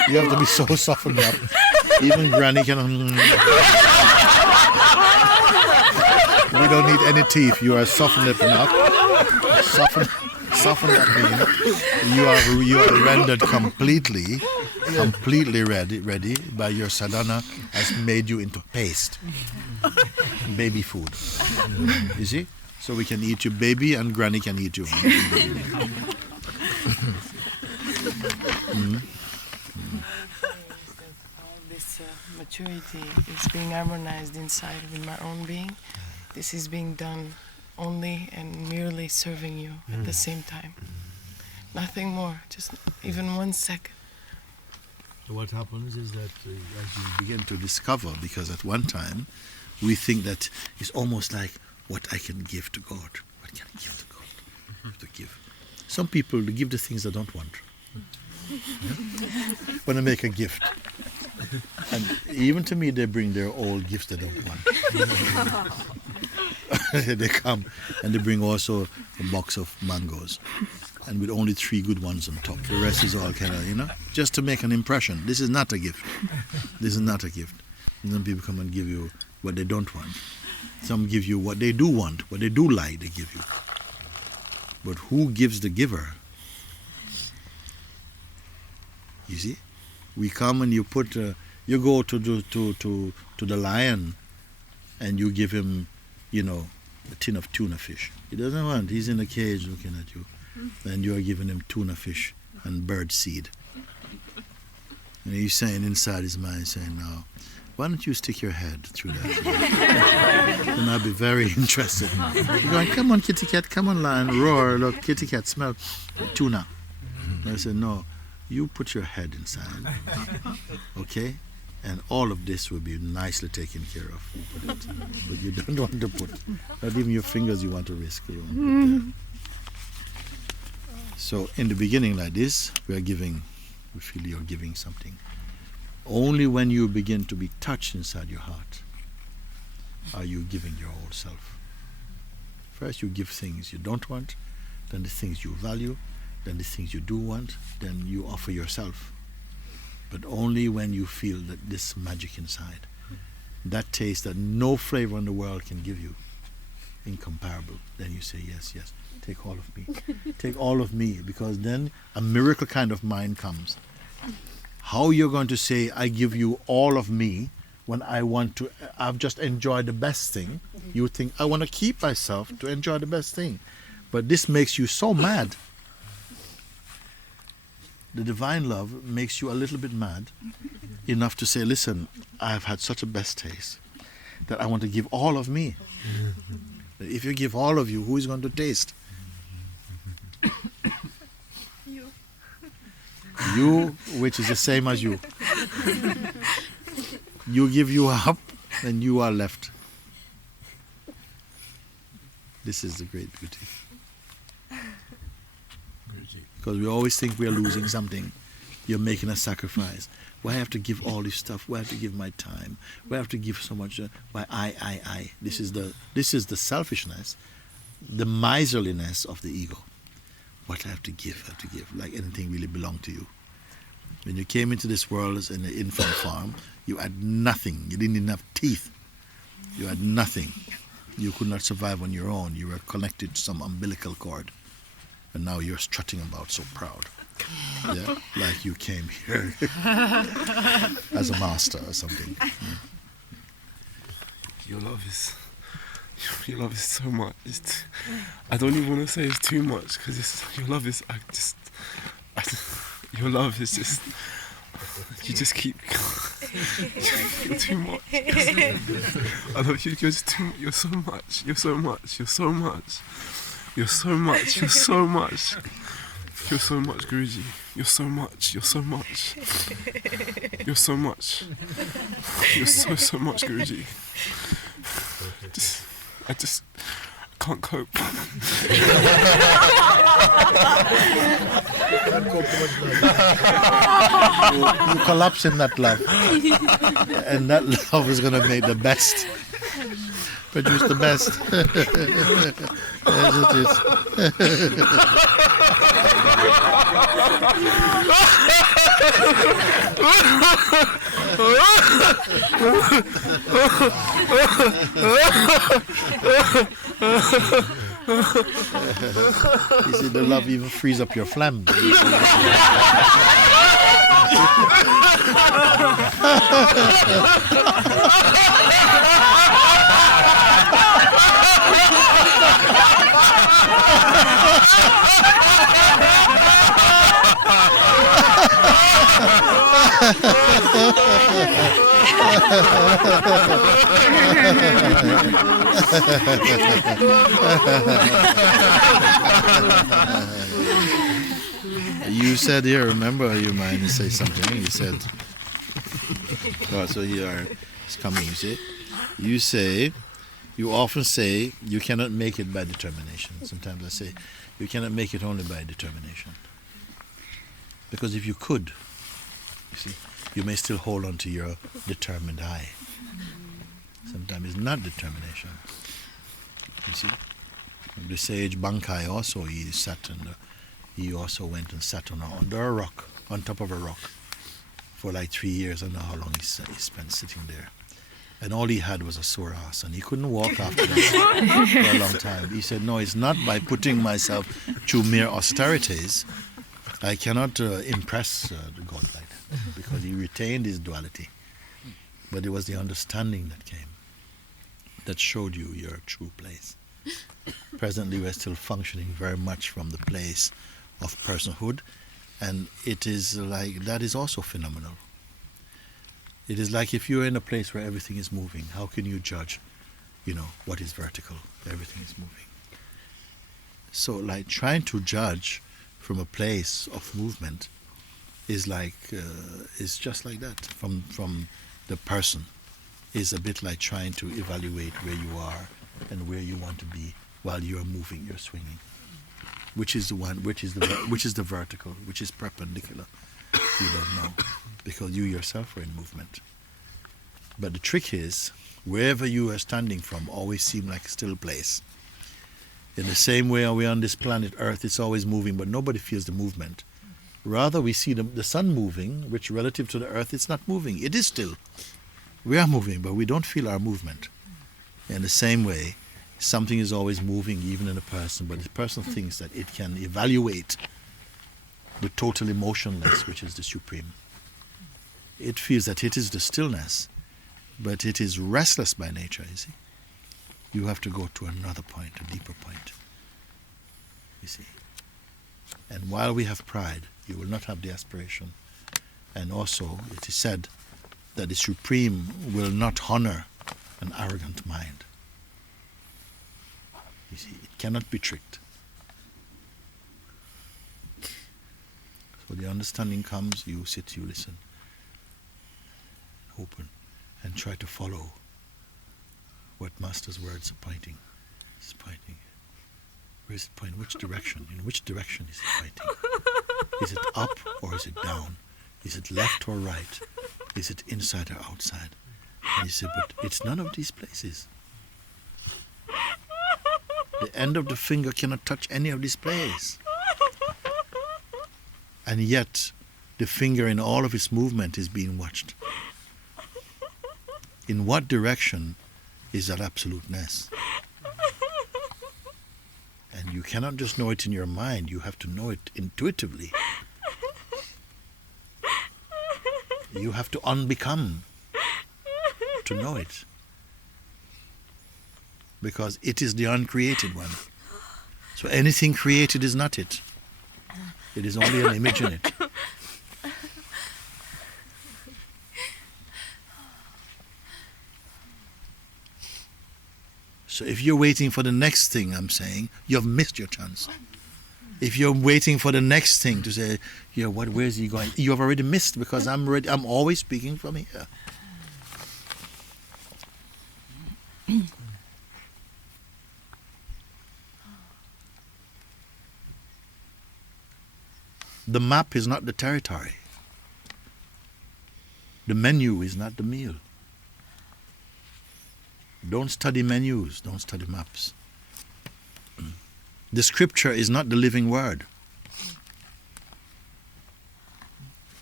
You have to be so softened up. Even Granny can. We don't need any teeth. You are softened up enough. Softened up means you are rendered completely ready by your sadhana has made you into paste. Baby food. You see? So we can eat your baby and Granny can eat you. All this maturity is being harmonized inside with my own being. This is being done only and merely serving you at the same time. Nothing more, just even 1 second. So what happens is that as you begin to discover, because at one time we think that it's almost like what I can give to God. What can I give to God? I have to give. Some people give the things they don't want. When I make a gift. And even to me they bring their old gifts they don't want. They come and they bring also a box of mangoes. And with only 3 good ones on top. The rest is all kind of, just to make an impression. This is not a gift. This is not a gift. And then people come and give you what they don't want. Some give you what they do want, what they do like, they give you. But who gives the giver? You see? We come and you put, you go to the lion and you give him, a tin of tuna fish. He doesn't want, he's in a cage looking at you. And you are giving him tuna fish and bird seed. And he's saying inside his mind, saying, now, why don't you stick your head through that? Then I'll be very interested. You're going, come on, kitty cat, come on, lion, roar, look, kitty cat, smell tuna. And I said, no, you put your head inside, okay? And all of this will be nicely taken care of. But you don't want to put, not even your fingers you want to risk. You want to put there. So in the beginning like this, we feel you're giving something. Only when you begin to be touched inside your heart are you giving your whole self. First you give things you don't want, then the things you value, then the things you do want, then you offer yourself. But only when you feel that this magic inside, that taste that no flavor in the world can give you, incomparable, then you say, yes, yes, take all of me. Take all of me, because then a miracle kind of mind comes. How you're going to say, I give you all of me, when I've just enjoyed the best thing. You think, I want to keep myself to enjoy the best thing. But this makes you so mad. The divine love makes you a little bit mad, enough to say, listen, I've had such a best taste that I want to give all of me. If you give all of you, who is going to taste? You, which is the same as you. You give you up, and you are left. This is the great beauty. Because we always think we are losing something. You're making a sacrifice. Why have to give all this stuff? Why have to give my time? Why have to give so much? Why I? This is the selfishness, the miserliness of the ego. What I have to give, like anything really belonged to you. When you came into this world as an infant farm, you had nothing. You didn't even have teeth. You had nothing. You could not survive on your own. You were connected to some umbilical cord. And now you're strutting about so proud. Yeah? Like you came here as a master or something. Yeah. Your love is so much. I don't even want to say it's too much, because your love is, your love is just, you just keep, you're too much. I love you, you're so much, you're so much, you're so much. You're so much, you're so much. You're so much, Guruji. You're so much, you're so much. You're so much. You're so much, Guruji. I can't cope. You collapse in that love. And that love is going to make the best. Produce the best. Yes, it is. You see, the love even frees up your phlegm. You said here, remember, you mind to say something? You said, oh, so here it's coming, you see. You often say, you cannot make it by determination. Sometimes I say, you cannot make it only by determination. Because if you could, you see, you may still hold on to your determined eye. Sometimes it's not determination. You see? The sage Bankai also, he also went and sat under a rock, on top of a rock, for like 3 years. I don't know how long he spent sitting there. And all he had was a sore ass, and he couldn't walk after that for a long time. He said, no, it's not by putting myself through mere austerities. I cannot impress the God like that, because he retained his duality. But it was the understanding that came, that showed you your true place. Presently, we're still functioning very much from the place of personhood, and it is like, that is also phenomenal. It is like if you're in a place where everything is moving, how can you judge, what is vertical? Everything is moving. So, like, trying to judge from a place of movement is like, is just like that. From the person is a bit like trying to evaluate where you are and where you want to be while you're moving, you're swinging. Which is the vertical, which is perpendicular. You don't know, because you yourself are in movement. But the trick is, wherever you are standing from always seem like a still place. In the same way we're on this planet Earth, it's always moving, but nobody feels the movement. Rather, we see the sun moving, which relative to the Earth, it's not moving. It is still. We are moving, but we don't feel our movement. In the same way, something is always moving, even in a person, but the person thinks that it can evaluate the total emotionless, which is the supreme. It feels that it is the stillness, but it is restless by nature, you see. You have to go to another point, a deeper point, you see. And while we have pride, you will not have the aspiration. And also, it is said that the supreme will not honor an arrogant mind. You see, it cannot be tricked. So the understanding comes, you sit, you listen, open, and try to follow what Master's words are pointing. It's pointing. Where is it pointing? Which direction? In which direction is it pointing? Is it up or is it down? Is it left or right? Is it inside or outside? And you say, but it's none of these places. The end of the finger cannot touch any of these places. And yet, the finger in all of its movement is being watched. In what direction is that absoluteness? And you cannot just know it in your mind, you have to know it intuitively. You have to unbecome to know it. Because it is the uncreated one. So anything created is not it. It is only an image in it. So if you're waiting for the next thing, I'm saying, you've missed your chance. If you're waiting for the next thing to say, where is he going? You have already missed, because I'm always speaking from here. The map is not the territory. The menu is not the meal. Don't study menus, don't study maps. The scripture is not the living word.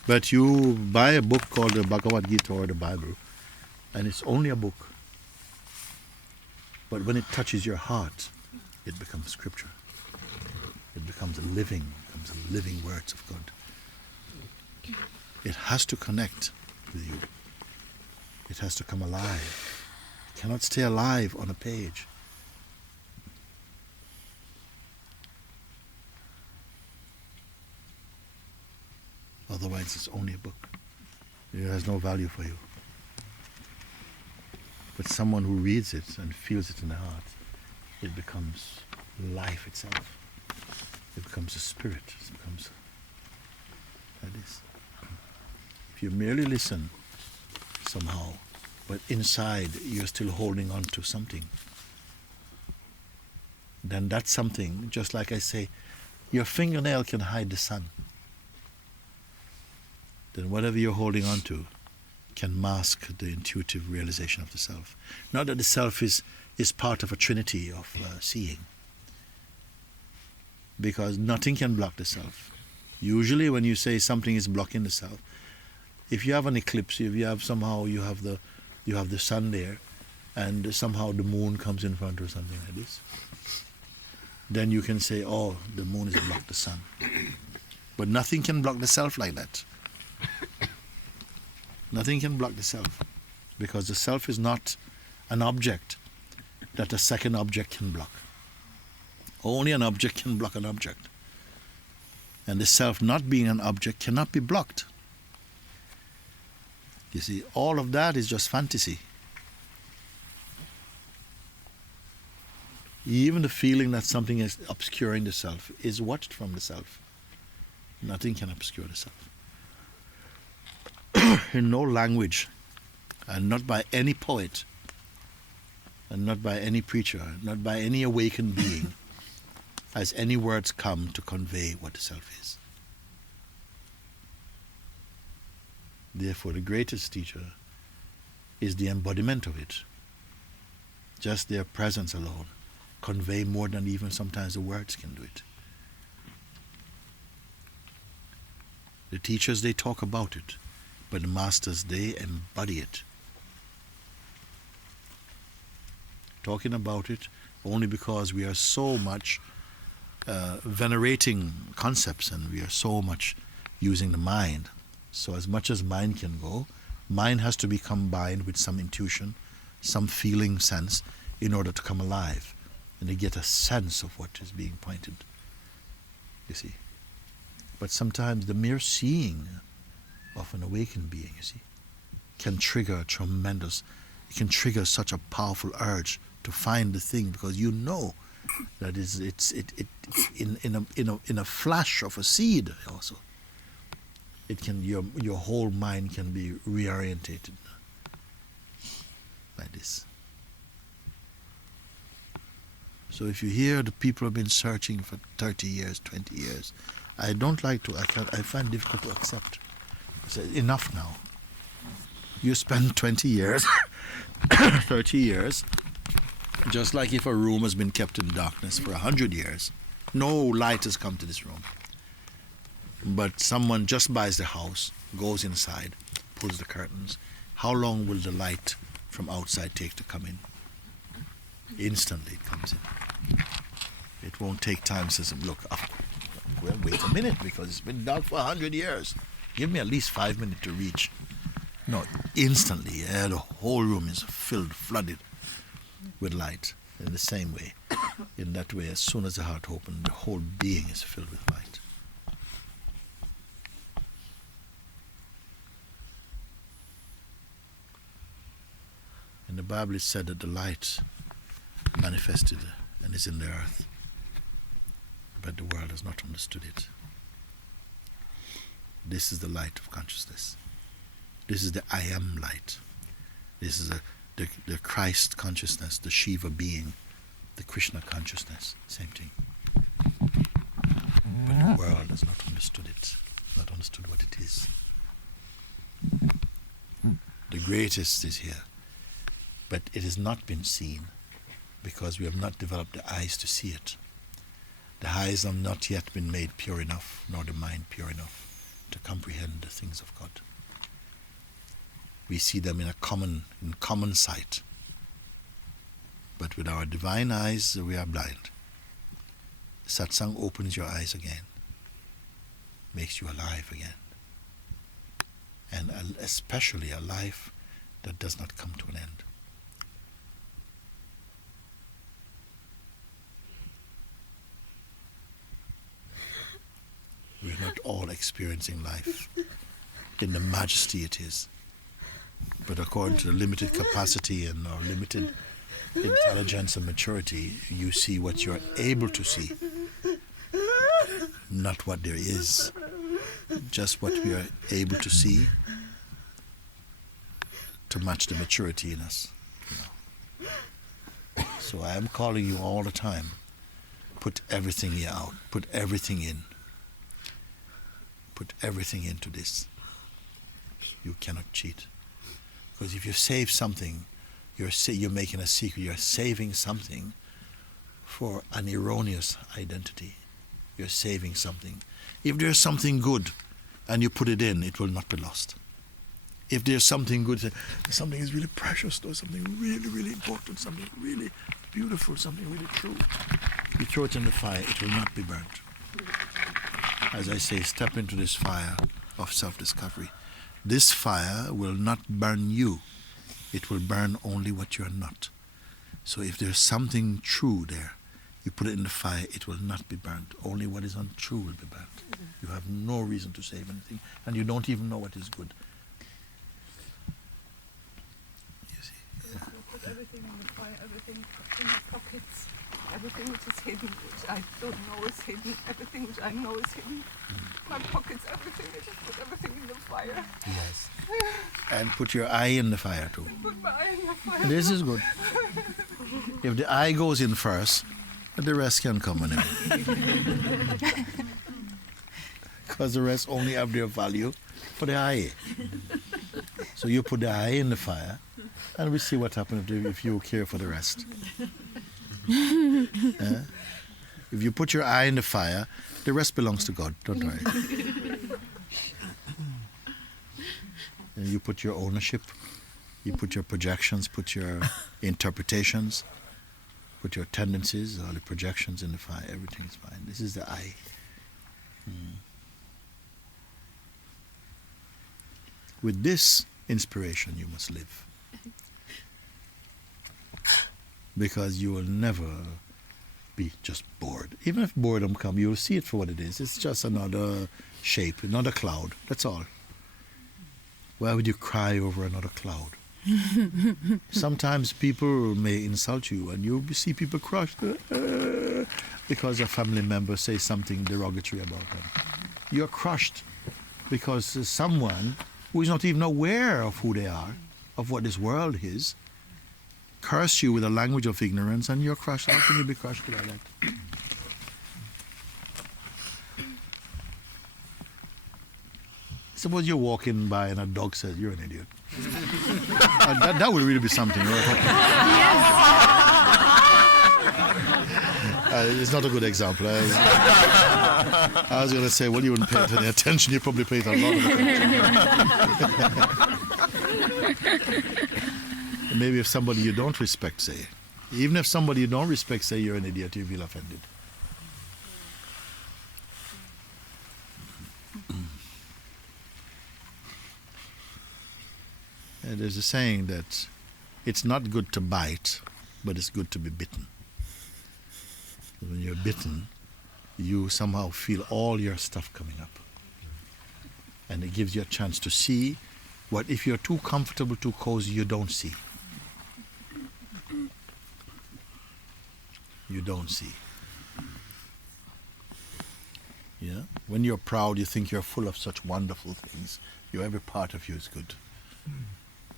But you buy a book called the Bhagavad Gita or the Bible, and it's only a book. But when it touches your heart, it becomes scripture. It becomes living words of God. It has to connect with you. It has to come alive. It cannot stay alive on a page. Otherwise, it's only a book. It has no value for you. But someone who reads it and feels it in their heart, it becomes life itself. It becomes a spirit. It becomes like this. If you merely listen somehow, but inside you're still holding on to something, then that's something, just like I say, your fingernail can hide the sun. Then whatever you're holding on to can mask the intuitive realization of the self. Not that the self is part of a trinity of seeing, because nothing can block the self. Usually when you say something is blocking the self, if you have an eclipse, if you have somehow you have the sun there, and somehow the moon comes in front or something like this, then you can say, oh, the moon has blocked the sun. But nothing can block the self like that. Nothing can block the self, because the self is not an object that a second object can block. Only an object can block an object. And the self, not being an object, cannot be blocked. You see, all of that is just fantasy. Even the feeling that something is obscuring the self is watched from the self. Nothing can obscure the self. In no language, and not by any poet, and not by any preacher, not by any awakened being, has any words come to convey what the self is. Therefore, the greatest teacher is the embodiment of it. Just their presence alone convey more than even sometimes the words can do it. The teachers, they talk about it, but the masters, they embody it. Talking about it only because we are so much venerating concepts, and we are so much using the mind. So as much as mind can go, mind has to be combined with some intuition, some feeling sense, in order to come alive, and to get a sense of what is being pointed. You see. But sometimes the mere seeing of an awakened being, you see, can trigger it can trigger such a powerful urge to find the thing, because you know that it's in a flash of a seed also. It can, your whole mind can be reorientated like this. So if you hear the people have been searching for 30 years, 20 years, I find it difficult to accept. I say, enough now. You spend 20 years, 30 years, just like if a room has been kept in darkness for 100 years, no light has come to this room. But someone just buys the house, goes inside, pulls the curtains. How long will the light from outside take to come in? Instantly it comes in. It won't take time. Says, look, well, wait a minute, because it's been dark for 100 years. Give me at least 5 minutes to reach. No, instantly, the whole room is flooded with light. In the same way, in that way, as soon as the heart opens, the whole being is filled with light. In the Bible it said that the light manifested and is in the earth, but the world has not understood it. This is the light of consciousness. This is the I am light. This is the Christ consciousness, the Shiva being, the Krishna consciousness, same thing. But the world has not understood it, not understood what it is. The greatest is here, but it has not been seen because we have not developed the eyes to see it. The eyes have not yet been made pure enough, nor the mind pure enough to comprehend the things of God. We see them in common sight. But with our divine eyes, we are blind. Satsang opens your eyes again, makes you alive again. And especially a life that does not come to an end. We're not all experiencing life in the majesty it is, but according to the limited capacity and our limited intelligence and maturity, you see what you're able to see, not what there is, just what we are able to see to match the maturity in us. So I am calling you all the time, put everything here out, put everything in. Put everything into this. You cannot cheat. Because if you save something, you're making a secret, you're saving something for an erroneous identity. You're saving something. If there's something good and you put it in, it will not be lost. If there's something good, something is really precious, or something really, really important, something really beautiful, something really true, you throw it in the fire, it will not be burnt. As I say, step into this fire of self-discovery. This fire will not burn you. It will burn only what you are not. So if there's something true there, you put it in the fire, it will not be burnt. Only what is untrue will be burnt. You have no reason to save anything, and you don't even know what is good. You see? I put everything in the fire, everything in my pockets. Everything which is hidden, which I don't know is hidden, everything which I know is hidden. My pockets, everything, I just put everything in the fire. Yes. And put your eye in the fire too. Put my eye in the fire. This is good. If the eye goes in first, the rest can come in. Because the rest only have their value for the eye. So you put the eye in the fire, and we see what happens if you care for the rest. If you put your eye in the fire, the rest belongs to God, don't worry. And you put your ownership, you put your projections, put your interpretations, put your tendencies, all the projections in the fire, everything is fine. This is the eye. With this inspiration you must live. Because you will never be just bored. Even if boredom comes, you will see it for what it is. It's just another shape, another cloud. That's all. Why would you cry over another cloud? Sometimes people may insult you, and you see people crushed because a family member says something derogatory about them. You're crushed because someone who is not even aware of who they are, of what this world is, curse you with a language of ignorance, and you're crushed. How can you be crushed like that? Suppose you're walking by and a dog says, "You're an idiot." That would really be something, right? It's not a good example. I was going to say, well, you wouldn't pay it any attention. You probably paid a lot of attention. Maybe if somebody you don't respect say, even if somebody you don't respect say you're an idiot, you feel offended. And there's a saying that it's not good to bite, but it's good to be bitten. When you're bitten, you somehow feel all your stuff coming up. And it gives you a chance to see what if you're too comfortable, too cozy, you don't see. You don't see. Yeah? When you're proud, you think you're full of such wonderful things. Every part of you is good.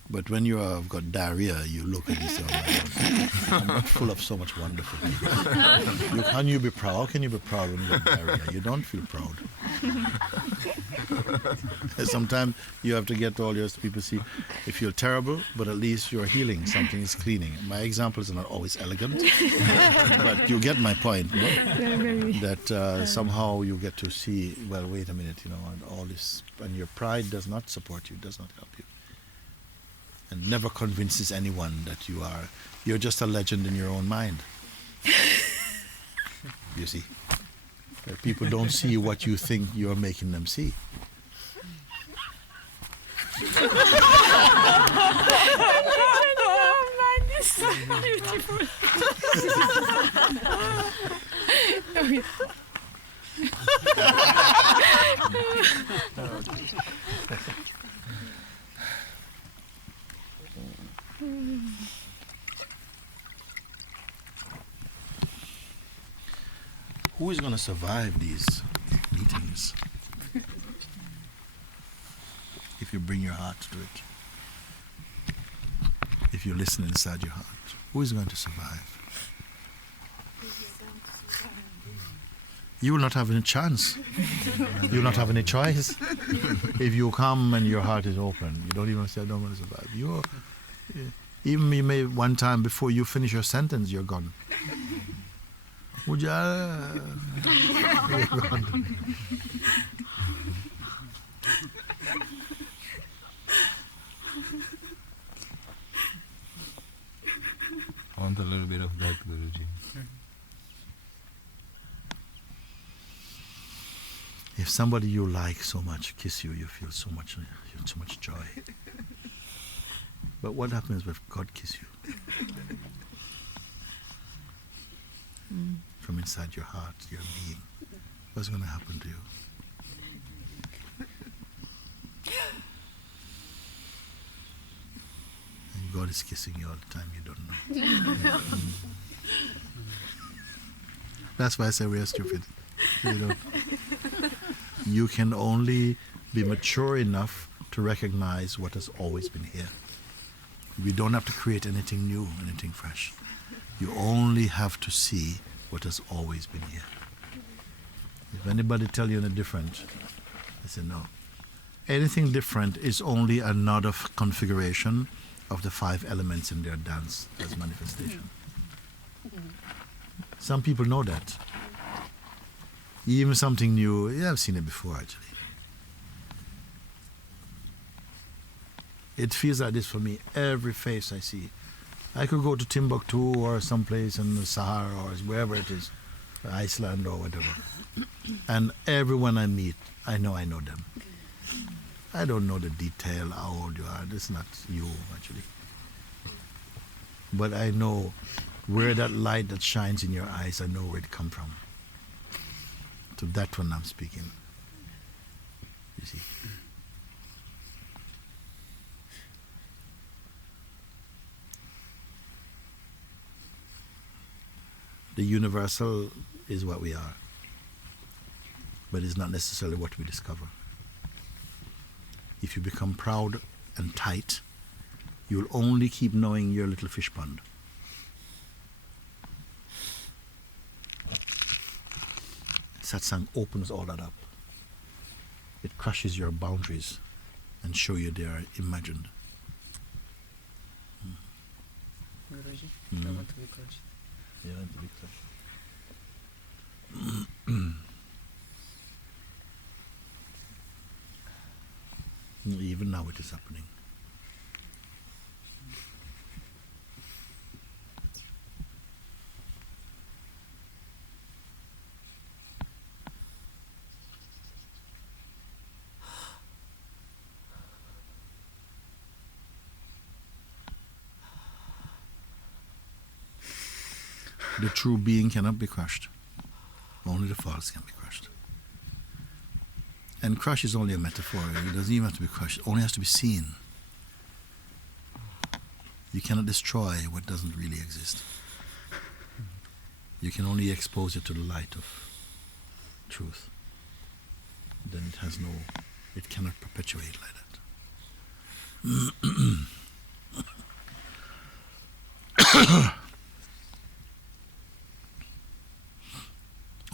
But when you have got diarrhea, you look at this, oh my God, I'm not full of so much wonderful things. How can you be proud? How can you be proud when you have diarrhea? You don't feel proud. Sometimes you have to get all your people see, you feel terrible, but at least you're healing, something is cleaning. My examples are not always elegant, but you get my point, no? That somehow you get to see, well, wait a minute, you know, and all this, and your pride does not support you, does not help you. And never convinces anyone that you're just a legend in your own mind. You see? That people don't see what you think you're making them see. Who is going to survive these meetings if you bring your heart to it? If you listen inside your heart, who is going to survive? You will not have any chance. You will not have any choice. If you come and your heart is open, you don't even say, I don't want to survive. Even you may one time before you finish your sentence, you're gone. Would you? You're gone. I want a little bit of that, Guruji. If somebody you like so much kiss you, you feel so much joy. But what happens if God kiss you? From inside your heart, your being. What's going to happen to you? And God is kissing you all the time, you don't know. That's why I say we are stupid. You don't. You can only be mature enough to recognize what has always been here. We don't have to create anything new, anything fresh. You only have to see what has always been here. If anybody tell you anything different, I say no. Anything different is only another configuration of the 5 elements in their dance as manifestation. Some people know that. Even something new, yeah, I've seen it before actually. It feels like this for me, every face I see. I could go to Timbuktu or someplace in the Sahara or wherever it is, Iceland or whatever. And everyone I meet, I know them. I don't know the detail, how old you are. This is not you, actually. But I know where that light that shines in your eyes, I know where it come from. To that one I'm speaking. You see. The universal is what we are, but it's not necessarily what we discover. If you become proud and tight, you'll only keep knowing your little fish pond. Satsang opens all that up. It crushes your boundaries and show you they are imagined. Guruji, Mm. I want to be crushed. Yeah, to be crushed. Even now it is happening. The true being cannot be crushed. Only the false can be crushed. And crush is only a metaphor. It doesn't even have to be crushed. It only has to be seen. You cannot destroy what doesn't really exist. You can only expose it to the light of truth. Then it cannot perpetuate like that.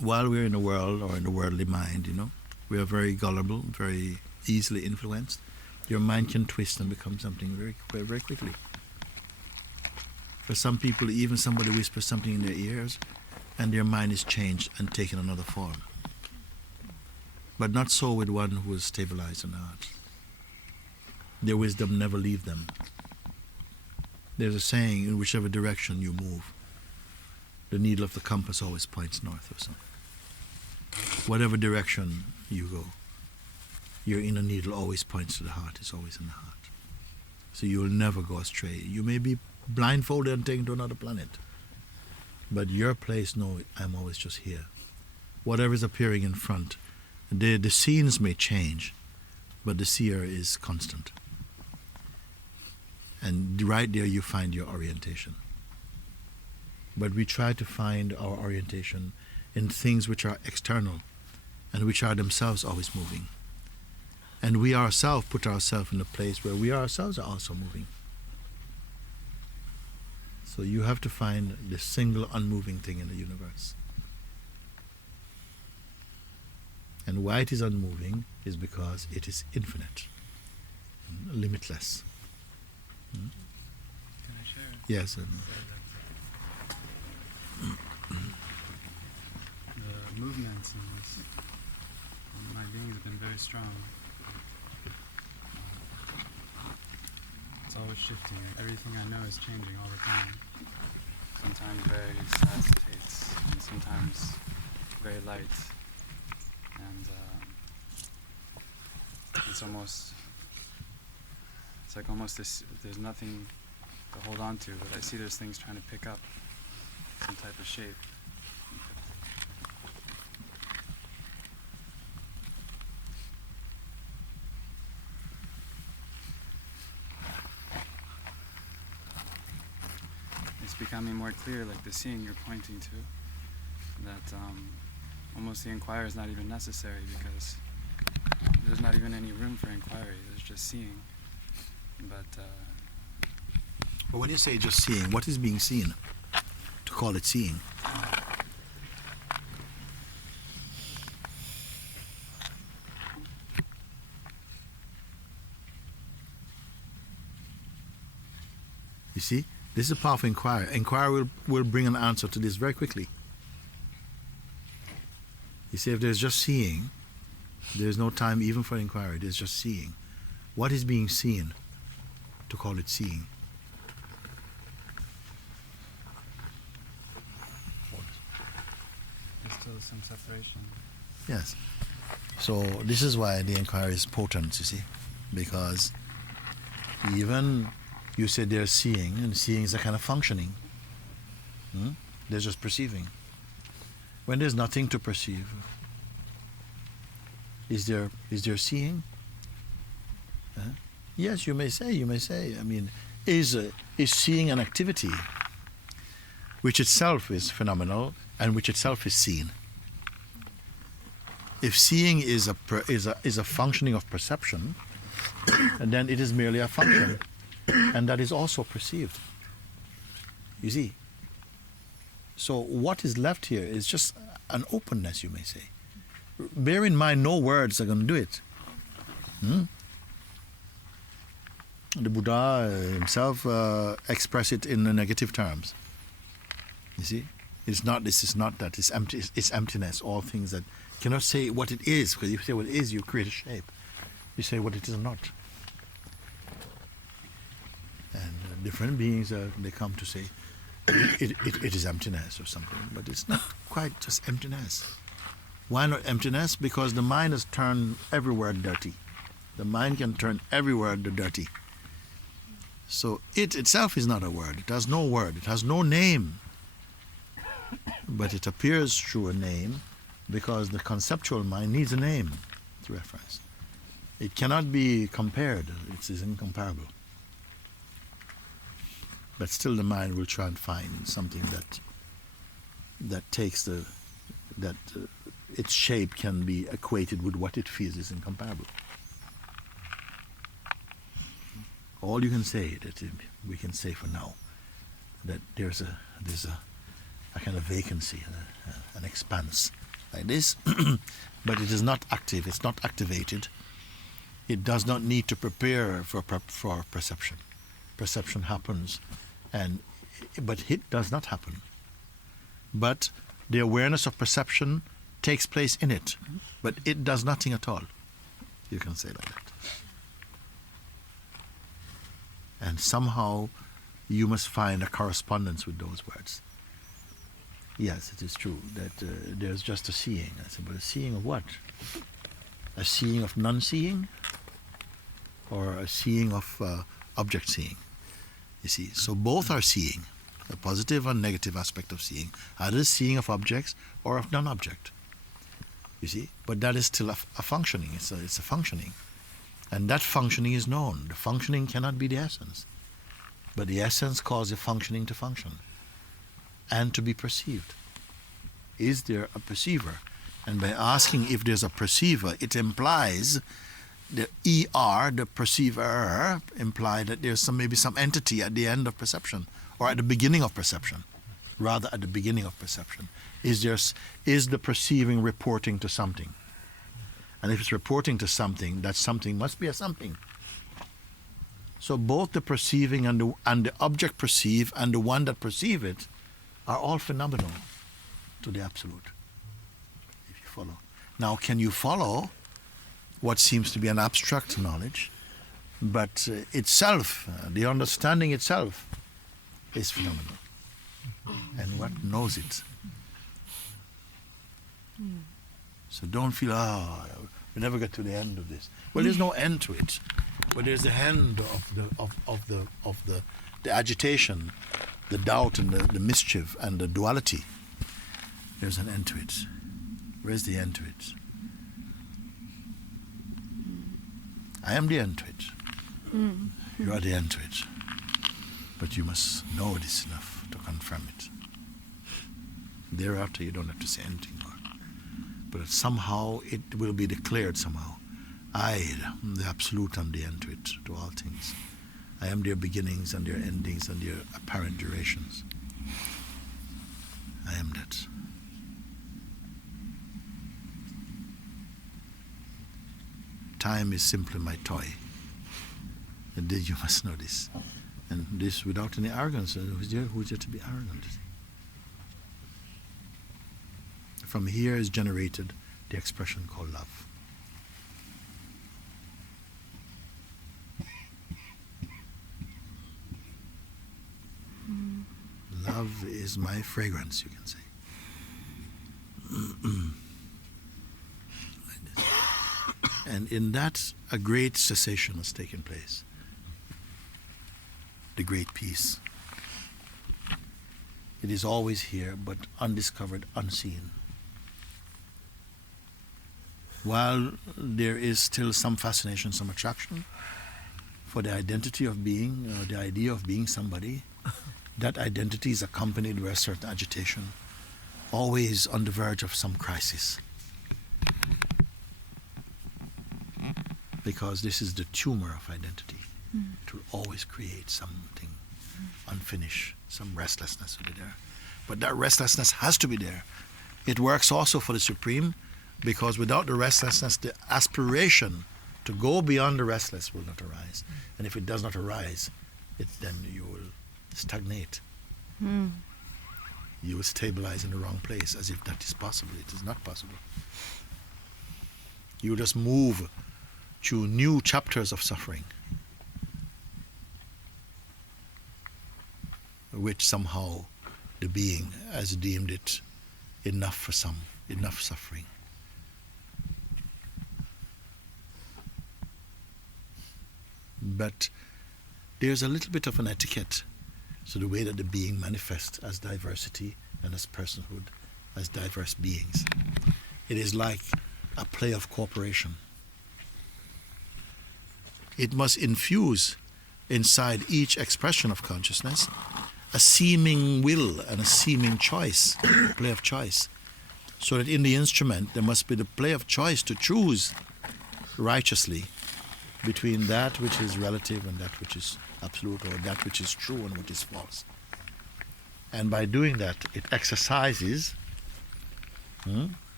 while we're in the world or in the worldly mind, we are very gullible, very easily influenced. Your mind can twist and become something very, very, very quickly. For some people, even somebody whispers something in their ears, and their mind is changed and taken another form. But not so with one who is stabilized in the heart. Their wisdom never leaves them. There's a saying, in whichever direction you move, the needle of the compass always points north or something. Whatever direction you go, your inner needle always points to the heart. It's always in the heart. So you will never go astray. You may be blindfolded and taken to another planet, but your place, no, I'm always just here. Whatever is appearing in front, the scenes may change, but the seer is constant. And right there you find your orientation. But we try to find our orientation in things which are external and which are themselves always moving. And we ourselves put ourselves in a place where we ourselves are also moving. So you have to find the single unmoving thing in the universe. And why it is unmoving is because it is infinite, limitless. Can I share? Yes. The movements in my being have been very strong. It's always shifting. Everything I know is changing all the time. Sometimes very sad states, and sometimes very light. And it's like almost this, there's nothing to hold on to, but I see there's things trying to pick up some type of shape. It's becoming more clear, like the seeing you're pointing to, that almost the inquiry is not even necessary, because there's not even any room for inquiry, there's just seeing. But when you say just seeing, what is being seen to call it seeing? You see, this is a powerful inquiry. Inquiry will bring an answer to this very quickly. You see, if there's just seeing, there's no time even for inquiry, there's just seeing. What is being seen to call it seeing? There's still some separation. Yes. So this is why the inquiry is potent, you see, because even you said they're seeing, and seeing is a kind of functioning. They're just perceiving. When there's nothing to perceive, is there seeing? Yes, you may say. I mean, is seeing an activity which itself is phenomenal and which itself is seen? If seeing is a functioning of perception, and then it is merely a function, and that is also perceived. You see? So what is left here is just an openness, you may say. Bear in mind, no words are going to do it. The Buddha himself expressed it in the negative terms. You see? This is not that. It's empty. It's emptiness. All things that cannot say what it is, because if you say what it is, you create a shape. You say what it is not. And different beings, they come to say, it is emptiness or something, but it's not quite just emptiness. Why not emptiness? Because the mind has turned everywhere dirty. The mind can turn everywhere the dirty. So it itself is not a word. It has no word. It has no name. But it appears through a name because the conceptual mind needs a name to reference. It cannot be compared. It is incomparable. But still the mind will try and find something that takes its shape can be equated with what it feels is incomparable. All you can say that we can say for now that there's a kind of vacancy, an expanse like this, but it is not active, it's not activated. It does not need to prepare for perception. Perception happens, but it does not happen. But the awareness of perception takes place in it, but it does nothing at all. You can say like that. And somehow you must find a correspondence with those words. Yes, it is true that there's just a seeing. I said, but a seeing of what? A seeing of non-seeing? Or a seeing of object seeing? You see, so both are seeing. A positive and negative aspect of seeing. Either seeing of objects or of non-object. You see, but that is still a functioning. It's a functioning. And that functioning is known. The functioning cannot be the essence. But the essence causes the functioning to function and to be perceived. Is there a perceiver? And by asking if there's a perceiver, it implies the ER, the perceiver, imply that there's maybe some entity at the end of perception or at the beginning of perception, rather at the beginning of perception. Is the perceiving reporting to something? And if it's reporting to something, that something must be a something. So both the perceiving and the object perceive and the one that perceive it are all phenomenal to the absolute, if you follow. Now, can you follow what seems to be an abstract knowledge, but itself, the understanding itself, is phenomenal. And what knows it? So don't feel, we never get to the end of this. Well, there's no end to it, but there's the end of the agitation, the doubt, and the mischief, and the duality. There's an end to it. Where's the end to it? I am the end to it. You are the end to it. But you must know this enough to confirm it. Thereafter, you don't have to say anything more. But somehow it will be declared somehow. I am the absolute, am the end to it, to all things. I am their beginnings and their endings and their apparent durations. I am that. Time is simply my toy. And you must know this. And this without any arrogance. Who's there to be arrogant? From here is generated the expression called love. Love is my fragrance, you can say. Like this. And in that, a great cessation has taken place. The great peace. It is always here, but undiscovered, unseen. While there is still some fascination, some attraction for the identity of being, the idea of being somebody, that identity is accompanied by a certain agitation, always on the verge of some crisis. Because this is the tumor of identity. It will always create something unfinished, some restlessness will be there. But that restlessness has to be there. It works also for the Supreme, because without the restlessness, the aspiration to go beyond the restless will not arise. And if it does not arise, then you will stagnate. You will stabilize in the wrong place, as if that is possible. It is not possible. You just move through new chapters of suffering, which somehow the being has deemed it enough for some, enough suffering. But there's a little bit of an etiquette to the way that the being manifests as diversity and as personhood, as diverse beings. It is like a play of cooperation. It must infuse inside each expression of consciousness a seeming will and a seeming choice, a play of choice. So that in the instrument there must be the play of choice to choose righteously between that which is relative and that which is absolute, or that which is true and what is false. And by doing that, it exercises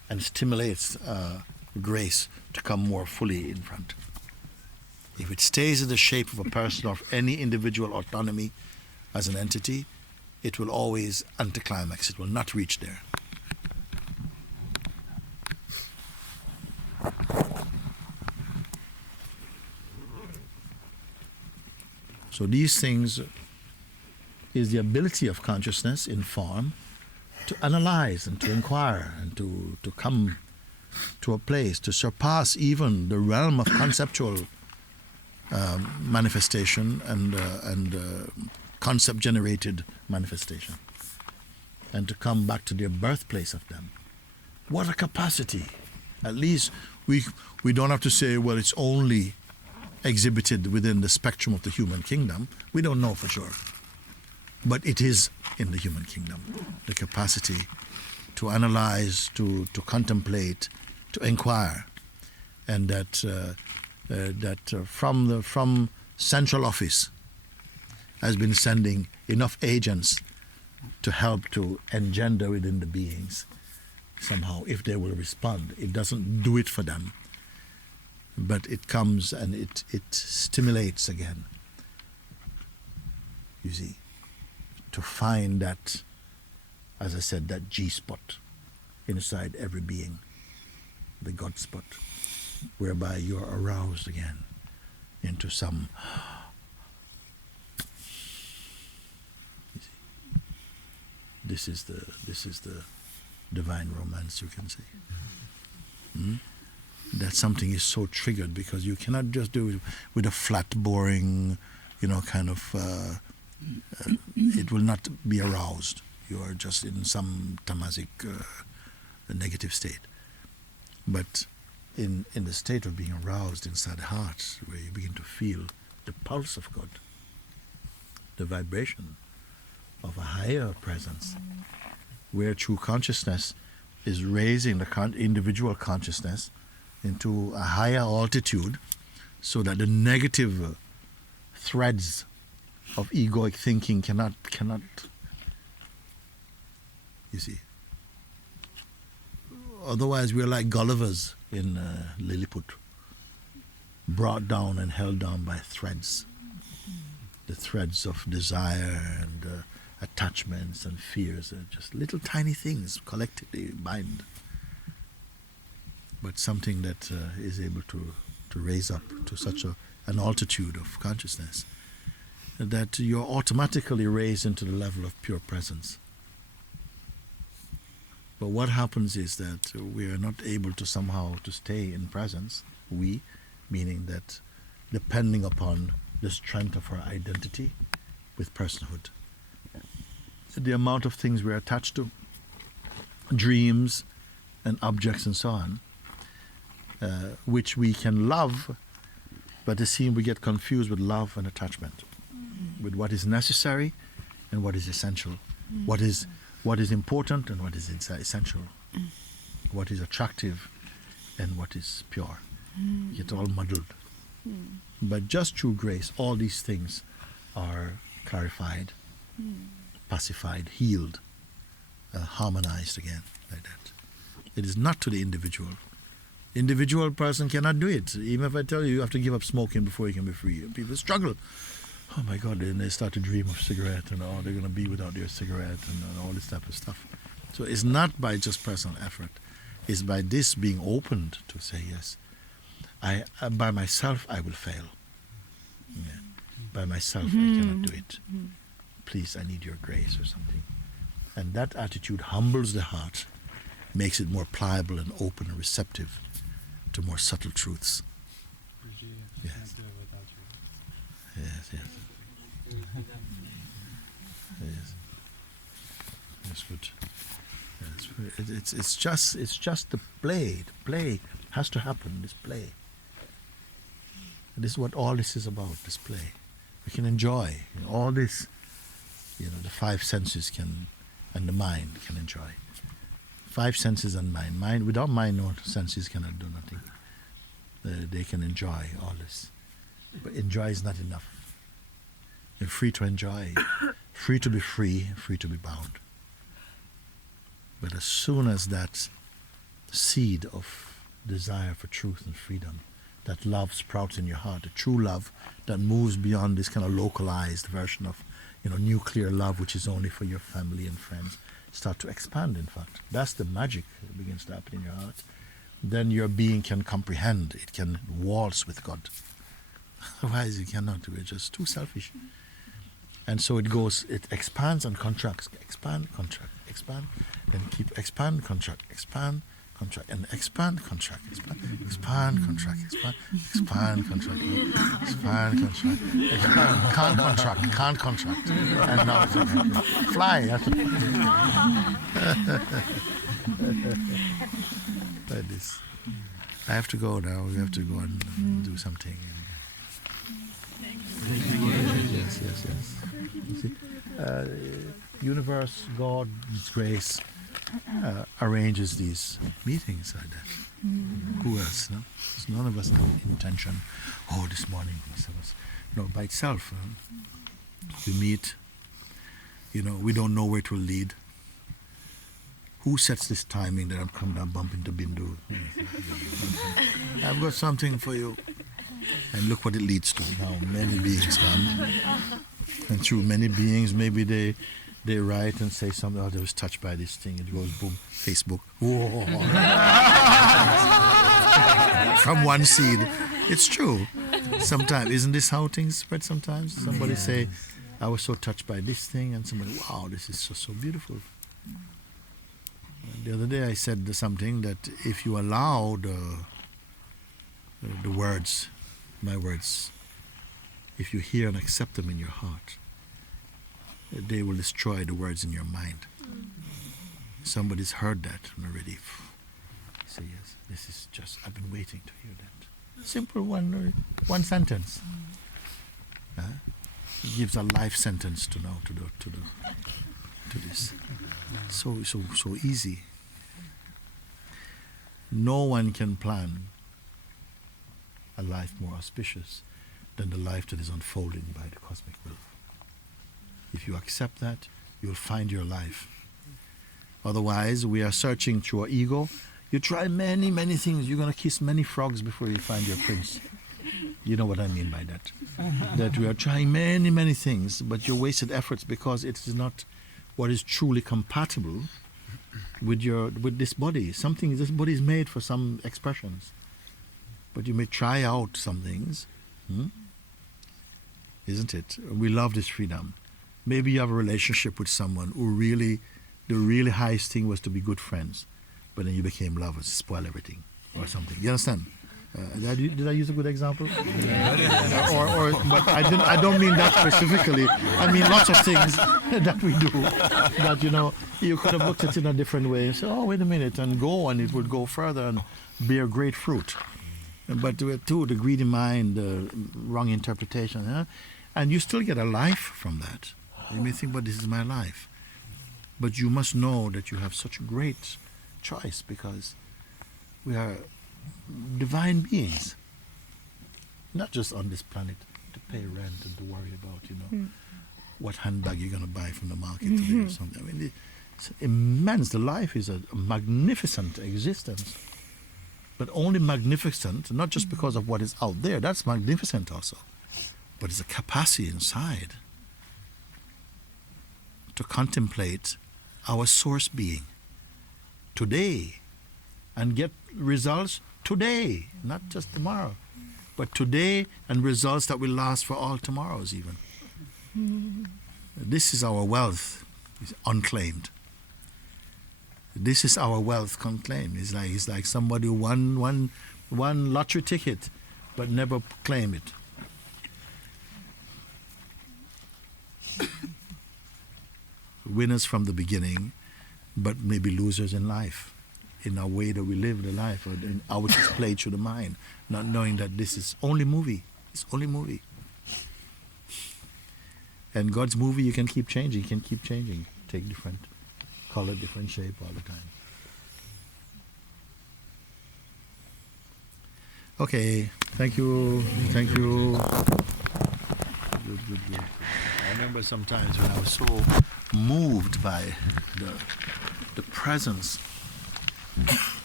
and stimulates grace to come more fully in front. If it stays in the shape of a person or of any individual autonomy as an entity, it will always anticlimax. It will not reach there. So these things is the ability of consciousness in form to analyze and to inquire and to come to a place to surpass even the realm of conceptual manifestation and concept-generated manifestation, and to come back to the birthplace of them. What a capacity! At least we don't have to say, well, it's only exhibited within the spectrum of the human kingdom. We don't know for sure. But it is in the human kingdom, the capacity to analyze, to contemplate, to inquire, and that from central office has been sending enough agents to help to engender within the beings somehow, if they will respond. It doesn't do it for them, but it comes and it stimulates again, you see, to find that, as I said, that G-spot inside every being, the God spot, whereby you're aroused again into some, you see, this is the divine romance, you can say. That something is so triggered, because you cannot just do it with a flat, boring, kind of, it will not be aroused. You are just in some tamasic negative state. But in the state of being aroused inside the heart, where you begin to feel the pulse of God, the vibration of a higher presence, where true consciousness is raising the individual consciousness into a higher altitude, so that the negative threads of egoic thinking cannot, you see. Otherwise, we're like Gullivers in Lilliput, brought down and held down by threads. The threads of desire and attachments and fears are just little tiny things collectively bind. But something that is able to raise up to such an altitude of consciousness that you're automatically raised into the level of pure presence. But what happens is that we are not able to somehow to stay in presence, we, meaning that depending upon the strength of our identity with personhood. The amount of things we're attached to, dreams and objects and so on, which we can love, but it seems we get confused with love and attachment, with what is necessary and what is essential, what is important and what is essential, what is attractive and what is pure. You get all muddled. But just through grace, all these things are clarified, pacified, healed, harmonized again, like that. It is not to the individual. Individual person cannot do it. Even if I tell you have to give up smoking before you can be free. People struggle. Oh my God, then they start to dream of cigarette and they're going to be without their cigarette and all this type of stuff. So it's not by just personal effort. It's by this being opened to say, yes, I by myself I will fail. Yeah. By myself I cannot do it. Please, I need your grace or something. And that attitude humbles the heart, makes it more pliable and open and receptive to more subtle truths. Yes. Yes, yes. Yes. That's good. Yes. It's just the play. The play has to happen. This play. This is what all this is about. This play. We can enjoy all this. The five senses can, and the mind can enjoy. Five senses and mind. Mind without mind, no senses cannot do nothing. They can enjoy all this, but enjoy is not enough. You're free to enjoy, free to be free, free to be bound. But as soon as that seed of desire for truth and freedom, that love sprouts in your heart, a true love that moves beyond this kind of localized version of, nuclear love, which is only for your family and friends, start to expand, in fact. That's the magic that begins to happen in your heart. Then your being can comprehend, it can waltz with God. Otherwise it cannot, we're just too selfish. And so it expands and contracts, expand, contract, expand, and keep expand, contract, expand, contract, and expand, contract, expand, contract, expand, contract, expand, contract, expand, can't contract, and now it's fly. Like this. I have to go now. We have to go and do something. Yes. You see, universe, God, His grace arranges these meetings like that. Who else? No, it's none of us have intention. Oh, this morning, no, by itself. We meet. We don't know where it will lead. Who sets this timing that I'm coming down, bump into Bindu? I've got something for you. And look what it leads to now. Many beings come. And through many beings, maybe they write and say something. Oh, they was touched by this thing. It goes boom, Facebook. Whoa. From one seed. It's true. Sometimes, isn't this how things spread sometimes? Somebody say, I was so touched by this thing. And somebody, wow, this is so beautiful. The other day I said something that if you allow the words, my words, if you hear and accept them in your heart, they will destroy the words in your mind. Somebody's heard that already. Say, yes, this is just, I've been waiting to hear that. Simple one sentence. It gives a life sentence to this. So easy. No one can plan a life more auspicious than the life that is unfolding by the cosmic will. If you accept that, you'll find your life. Otherwise, we are searching through our ego. You try many, many things. You're going to kiss many frogs before you find your prince. You know what I mean by that. That we are trying many, many things, but your wasted efforts because it is not what is truly compatible with this body. This body is made for some expressions. But you may try out some things. Isn't it? We love this freedom. Maybe you have a relationship with someone who the really highest thing was to be good friends. But then you became lovers, spoil everything or something. You understand? Did I use a good example? But I don't mean that specifically. I mean lots of things that we do that, you could have looked at it in a different way and said, oh, wait a minute, and go, and it would go further and bear great fruit. But too, the greedy mind, the wrong interpretation, and you still get a life from that. You may think, but this is my life. But you must know that you have such a great choice because we are divine beings, not just on this planet to pay rent and to worry about, what handbag you're going to buy from the market today or something. I mean, it's immense. The life is a magnificent existence, but only magnificent, not just because of what is out there. That's magnificent also, but it's a capacity inside to contemplate our source being today and get results today, not just tomorrow, but today, and results that will last for all tomorrows even. This is our wealth, unclaimed. This is our wealth unclaimed. It's like somebody who won one lottery ticket but never claim it. Winners from the beginning, but maybe losers in life, in our way that we live the life, or in how it is played through the mind, not knowing that this is only movie. It's only movie. And God's movie, you can keep changing. You can keep changing. Take different color, different shape all the time. Okay, thank you. Good. I remember sometimes when I was so moved by the presence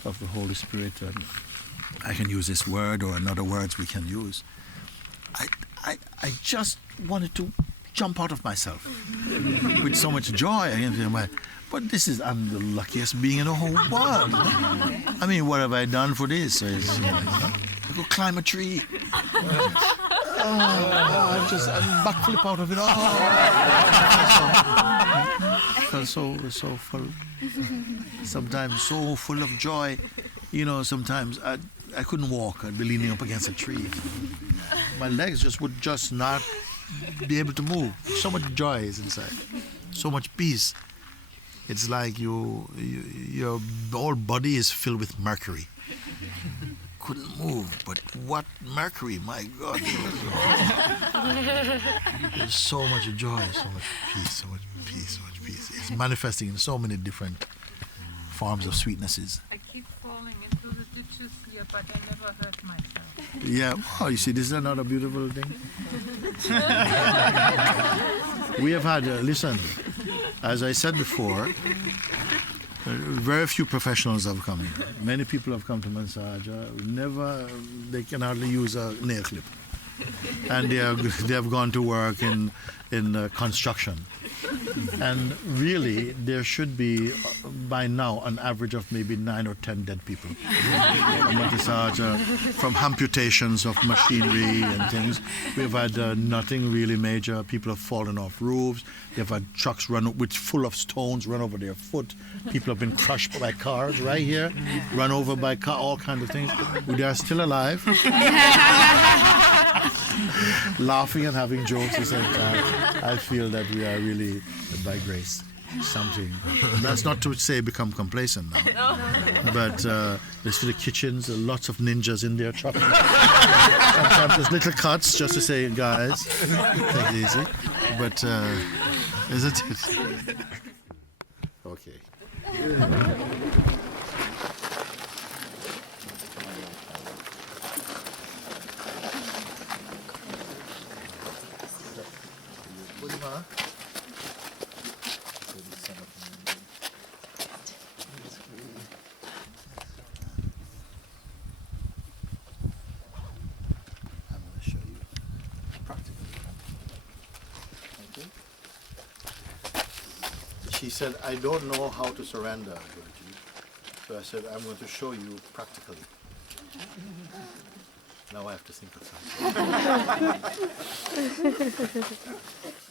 of the Holy Spirit. And I can use this word or another words we can use. I just wanted to jump out of myself with so much joy. But this is, I'm the luckiest being in the whole world. I mean, what have I done for this? I go climb a tree. I'm backflip out of it. I felt so full. Sometimes so full of joy. You know, sometimes I couldn't walk. I'd be leaning up against a tree. My legs would not be able to move. So much joy is inside. So much peace. It's like your whole body is filled with mercury. Couldn't move, but what mercury? My God! There's so much joy, so much peace, so much peace, so much peace. It's manifesting in so many different forms of sweetnesses. I keep falling into the ditches here, but I never hurt myself. Yeah. Oh, you see, this is another beautiful thing. We have had, listen, as I said before, very few professionals have come here. Many people have come to Mansaja. They can hardly use a nail clip. And they have gone to work in construction. And really, there should be, by now, an average of maybe 9 or 10 dead people. From amputations of machinery and things. We've had nothing really major. People have fallen off roofs. They've had trucks full of stones run over their foot. People have been crushed by cars right here, run over by car, all kinds of things. They are still alive. Laughing and having jokes at the same time. I feel that we are really, by grace, something. That's not to say become complacent now. But there's the kitchens, lots of ninjas in there chopping. Sometimes there's little cuts just to say, guys, take it easy. But isn't it? Okay. She said, I don't know how to surrender, Guruji. So I said, I'm going to show you practically. Now I have to think of something.